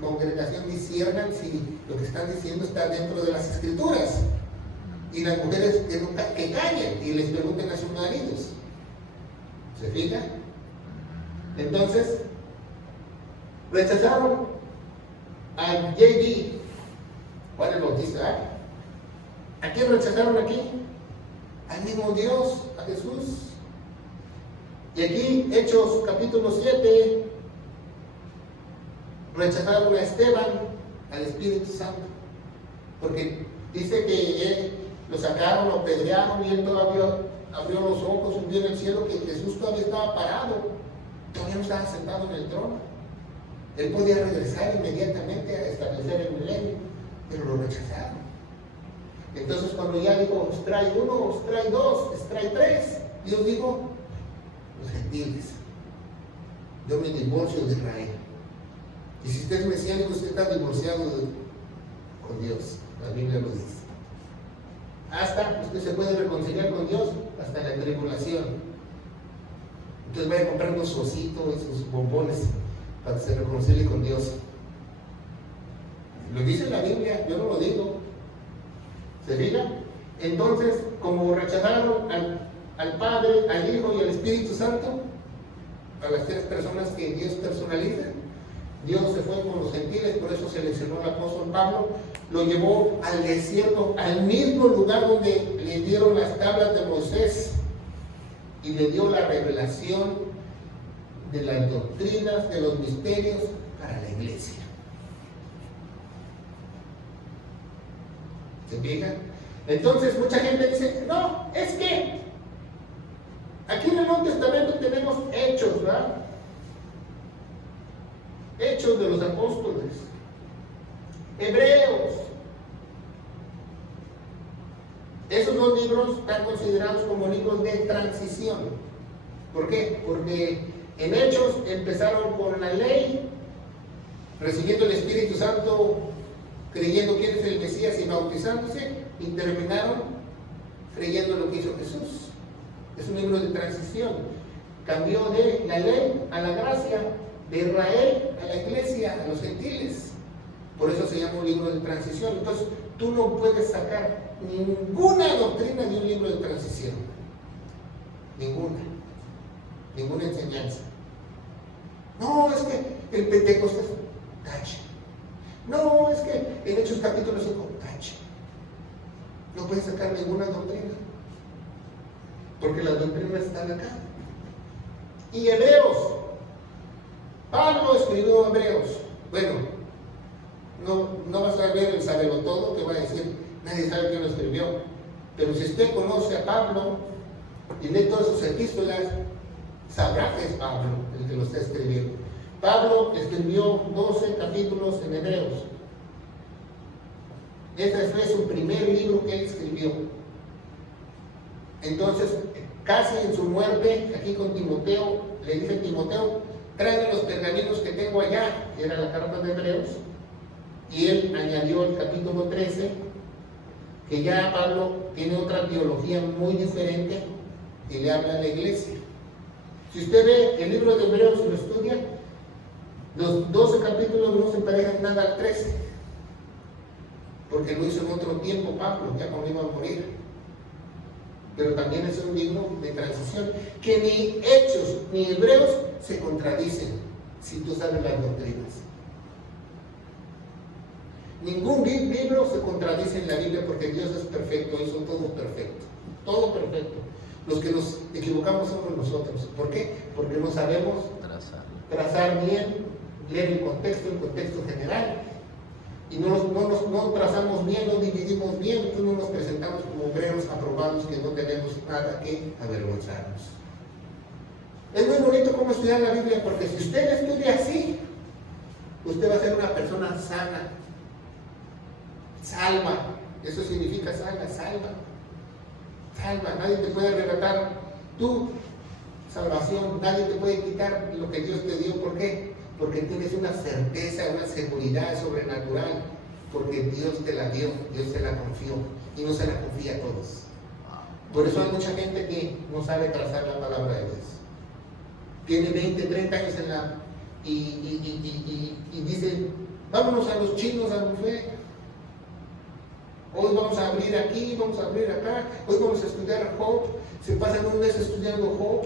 congregación disciernan si lo que están diciendo está dentro de las escrituras, y las mujeres que callen y les pregunten a sus maridos. ¿Se fija? Entonces rechazaron a JB, Juan el Bautista. ¿A quién rechazaron aquí? Al mismo Dios, a Jesús. Y aquí, Hechos capítulo 7, rechazaron a Esteban, al Espíritu Santo, porque dice que él lo sacaron, lo apedrearon, y él todavía abrió los ojos, vio en el cielo que Jesús todavía estaba parado, todavía no estaba sentado en el trono. Él podía regresar inmediatamente a establecer el milenio, pero lo rechazaron. Entonces cuando ya dijo, os trae uno, os trae dos, os trae tres, Dios dijo, los gentiles, yo me divorcio de Israel. Y si usted es mesiánico, usted está divorciado con Dios, la Biblia lo dice. Hasta usted se puede reconciliar con Dios hasta la tribulación. Entonces vaya comprando su osito y sus bombones para que se reconcilie con Dios. Lo dice la Biblia, yo no lo digo. ¿Se fija? Entonces, como rechazaron al Padre, al Hijo y al Espíritu Santo, a las tres personas que Dios personaliza, Dios se fue con los gentiles. Por eso seleccionó al apóstol Pablo, lo llevó al desierto, al mismo lugar donde le dieron las tablas de Moisés, y le dio la revelación de las doctrinas, de los misterios para la iglesia. ¿Se fijan? Entonces mucha gente dice, no, es que aquí en el Nuevo Testamento tenemos hechos, ¿verdad? Hechos de los apóstoles, Hebreos. Esos dos libros están considerados como libros de transición. ¿Por qué? Porque en Hechos empezaron con la ley, recibiendo el Espíritu Santo, creyendo quién es el Mesías y bautizándose, y terminaron creyendo lo que hizo Jesús. Es un libro de transición. Cambió de la ley a la gracia, de Israel a la iglesia, a los gentiles. Por eso se llama un libro de transición. Entonces, tú no puedes sacar ninguna doctrina de un libro de transición. Ninguna. ninguna enseñanza. No, es que el Pentecostés, tache. No, es que en Hechos capítulo 5, tache. No puedes sacar ninguna doctrina, porque las doctrinas están acá. Y Hebreos, Pablo escribió Hebreos. Bueno, no vas a ver el sabelotodo que va a decir, nadie sabe quién lo escribió. Pero si usted conoce a Pablo y lee todas sus epístolas, sabrá que es Pablo el que lo está escribiendo. Pablo escribió 12 capítulos en Hebreos. Este fue su primer libro que él escribió. Entonces, casi en su muerte, aquí con Timoteo, le dice a Timoteo, tráeme los pergaminos que tengo allá, que era la carta de Hebreos, y él añadió el capítulo 13, que ya Pablo tiene otra teología muy diferente y le habla a la iglesia. Si usted ve el libro de Hebreos y lo estudia, los 12 capítulos no se parecen nada al 13, porque lo hizo en otro tiempo Pablo, ya cuando iba a morir. Pero también es un libro de transición, que ni Hechos ni Hebreos se contradicen, si tú sabes las doctrinas. Ningún libro se contradice en la Biblia, porque Dios es perfecto, hizo todo perfecto, todo perfecto. Los que nos equivocamos somos nosotros. ¿Por qué? Porque no sabemos trazar bien, leer el contexto general, y no trazamos bien, no dividimos bien, entonces no nos presentamos como obreros aprobados que no tenemos nada que avergonzarnos. Es muy bonito cómo estudiar la Biblia, porque si usted estudia así, usted va a ser una persona sana, salva. Eso significa salva. Nadie te puede arrebatar tu salvación, nadie te puede quitar lo que Dios te dio. ¿Por qué? Porque tienes una certeza, una seguridad sobrenatural, porque Dios te la dio, Dios te la confió, y no se la confía a todos. Por eso hay mucha gente que no sabe trazar la palabra de Dios. Tiene 20, 30 años y dice, vámonos a los chinos al buffet. Hoy vamos a abrir aquí, vamos a abrir acá, hoy vamos a estudiar Job. Se pasan un mes estudiando Job.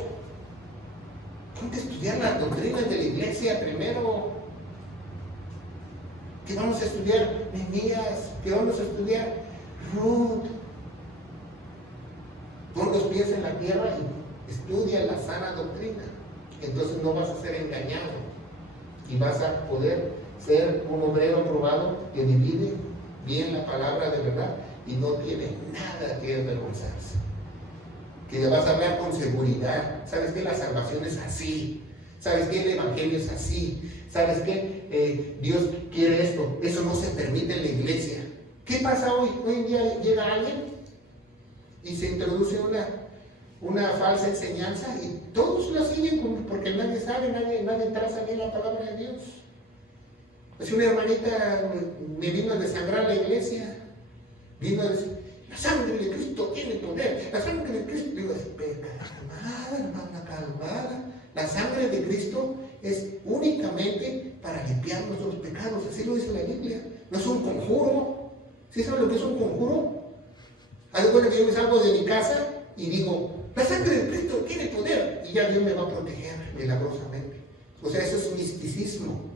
Ponte a estudiar las doctrinas de la iglesia primero. Que vamos a estudiar Nehemías, que vamos a estudiar Ruth. Pon los pies en la tierra y estudia la sana doctrina. Entonces no vas a ser engañado y vas a poder ser un obrero aprobado que divide bien la palabra de verdad y no tiene nada que avergonzarse. Que vas a hablar con seguridad. ¿Sabes qué? La salvación es así. ¿Sabes qué? El evangelio es así. ¿Sabes qué? Dios quiere esto. Eso no se permite en la iglesia. ¿Qué pasa hoy? Hoy en día llega alguien y se introduce una falsa enseñanza y todos la siguen porque nadie sabe, nadie traza bien la palabra de Dios. Pues una hermanita me vino a desangrar la iglesia. Vino a decir, la sangre de Cristo tiene poder. La sangre de Cristo, digo, calmada, hermana, calmada. La sangre de Cristo es únicamente para limpiar nuestros pecados. Así lo dice la Biblia. No es un conjuro. ¿Sí saben lo que es un conjuro? Haz de cuenta que yo me salgo de mi casa y digo, la sangre de Cristo tiene poder. Y ya Dios me va a proteger milagrosamente. O sea, eso es misticismo.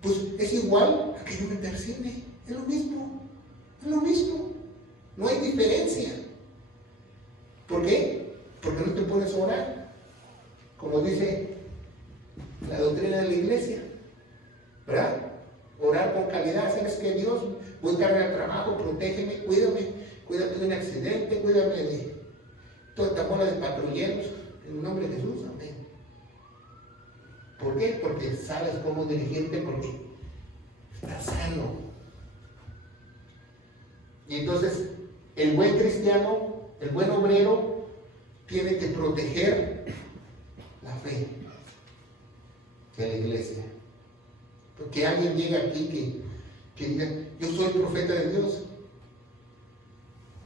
Pues es igual a que yo me persigne. Es lo mismo. Es lo mismo. No hay diferencia. ¿Por qué? Porque no te pones a orar, como dice la doctrina de la iglesia, ¿verdad? Orar con calidad. ¿Sabes qué? Dios, voy tarde al trabajo, protégeme, cuídame de un accidente, cuídame de toda esta bola de patrulleros, en el nombre de Jesús, amén. ¿Por qué? Porque sabes cómo dirigirte, porque estás sano. Y entonces, el buen cristiano, el buen obrero, tiene que proteger la fe de la iglesia. Porque alguien llega aquí que diga, yo soy profeta de Dios.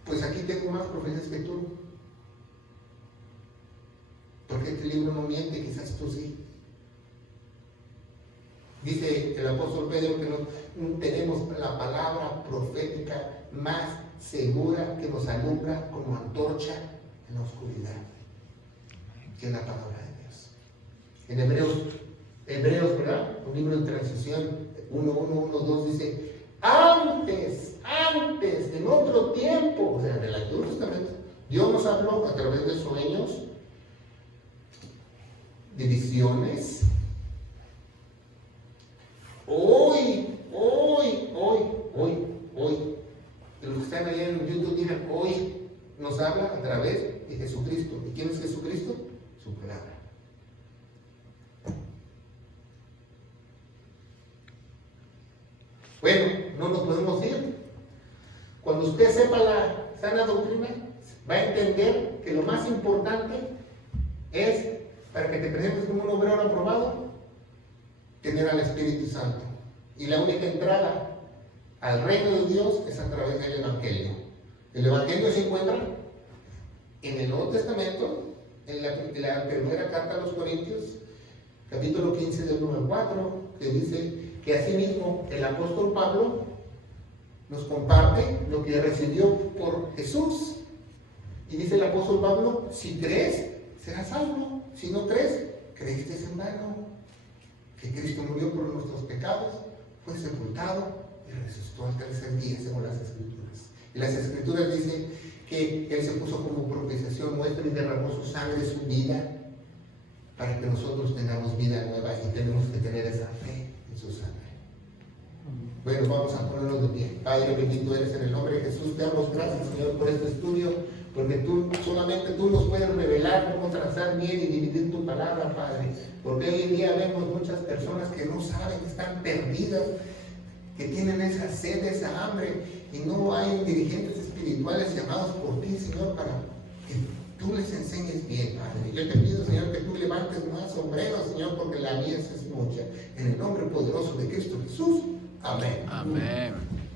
Pues aquí tengo más profetas que tú. Porque este libro no miente, quizás tú sí. Dice el apóstol Pedro que no tenemos la palabra profética más segura que nos alumbra como antorcha en la oscuridad, que es la palabra de Dios. En Hebreos, ¿verdad? Un libro de transición, 1:1-1-2 dice, antes, en otro tiempo, o sea, en el Antiguo Testamento, Dios nos habló a través de sueños, de visiones. Hoy. Los que están allá en YouTube digan, hoy nos habla a través de Jesucristo. ¿Y quién es Jesucristo? Su palabra. Bueno, no nos podemos ir. Cuando usted sepa la sana doctrina, va a entender que lo más importante es, para que te presentes como un obrero aprobado, tener al Espíritu Santo. Y la única entrada al reino de Dios es a través del Evangelio. El Evangelio se encuentra en el Nuevo Testamento, en la primera carta a los Corintios, capítulo 15, del 1 al 4, que dice que asimismo el apóstol Pablo nos comparte lo que recibió por Jesús. Y dice el apóstol Pablo, si crees, serás salvo. Si no crees, creíste en vano. Que Cristo murió por nuestros pecados, fue sepultado y resucitó al tercer día, según las Escrituras. Y las Escrituras dicen que Él se puso como propiciación nuestra y derramó su sangre, su vida, para que nosotros tengamos vida nueva, y tenemos que tener esa fe en su sangre. Bueno, vamos a ponernos de pie. Padre, bendito eres en el nombre de Jesús. Te damos gracias, Señor, por este estudio, porque solamente tú nos puedes revelar cómo trazar bien y dividir tu palabra, Padre. Porque hoy en día vemos muchas personas que no saben, que están perdidas, que tienen esa sed, esa hambre, y no hay dirigentes espirituales llamados por ti, Señor, para que tú les enseñes bien, Padre. Yo te pido, Señor, que tú levantes más obreros, Señor, porque la mies es mucha. En el nombre poderoso de Cristo Jesús. Amén. Amén.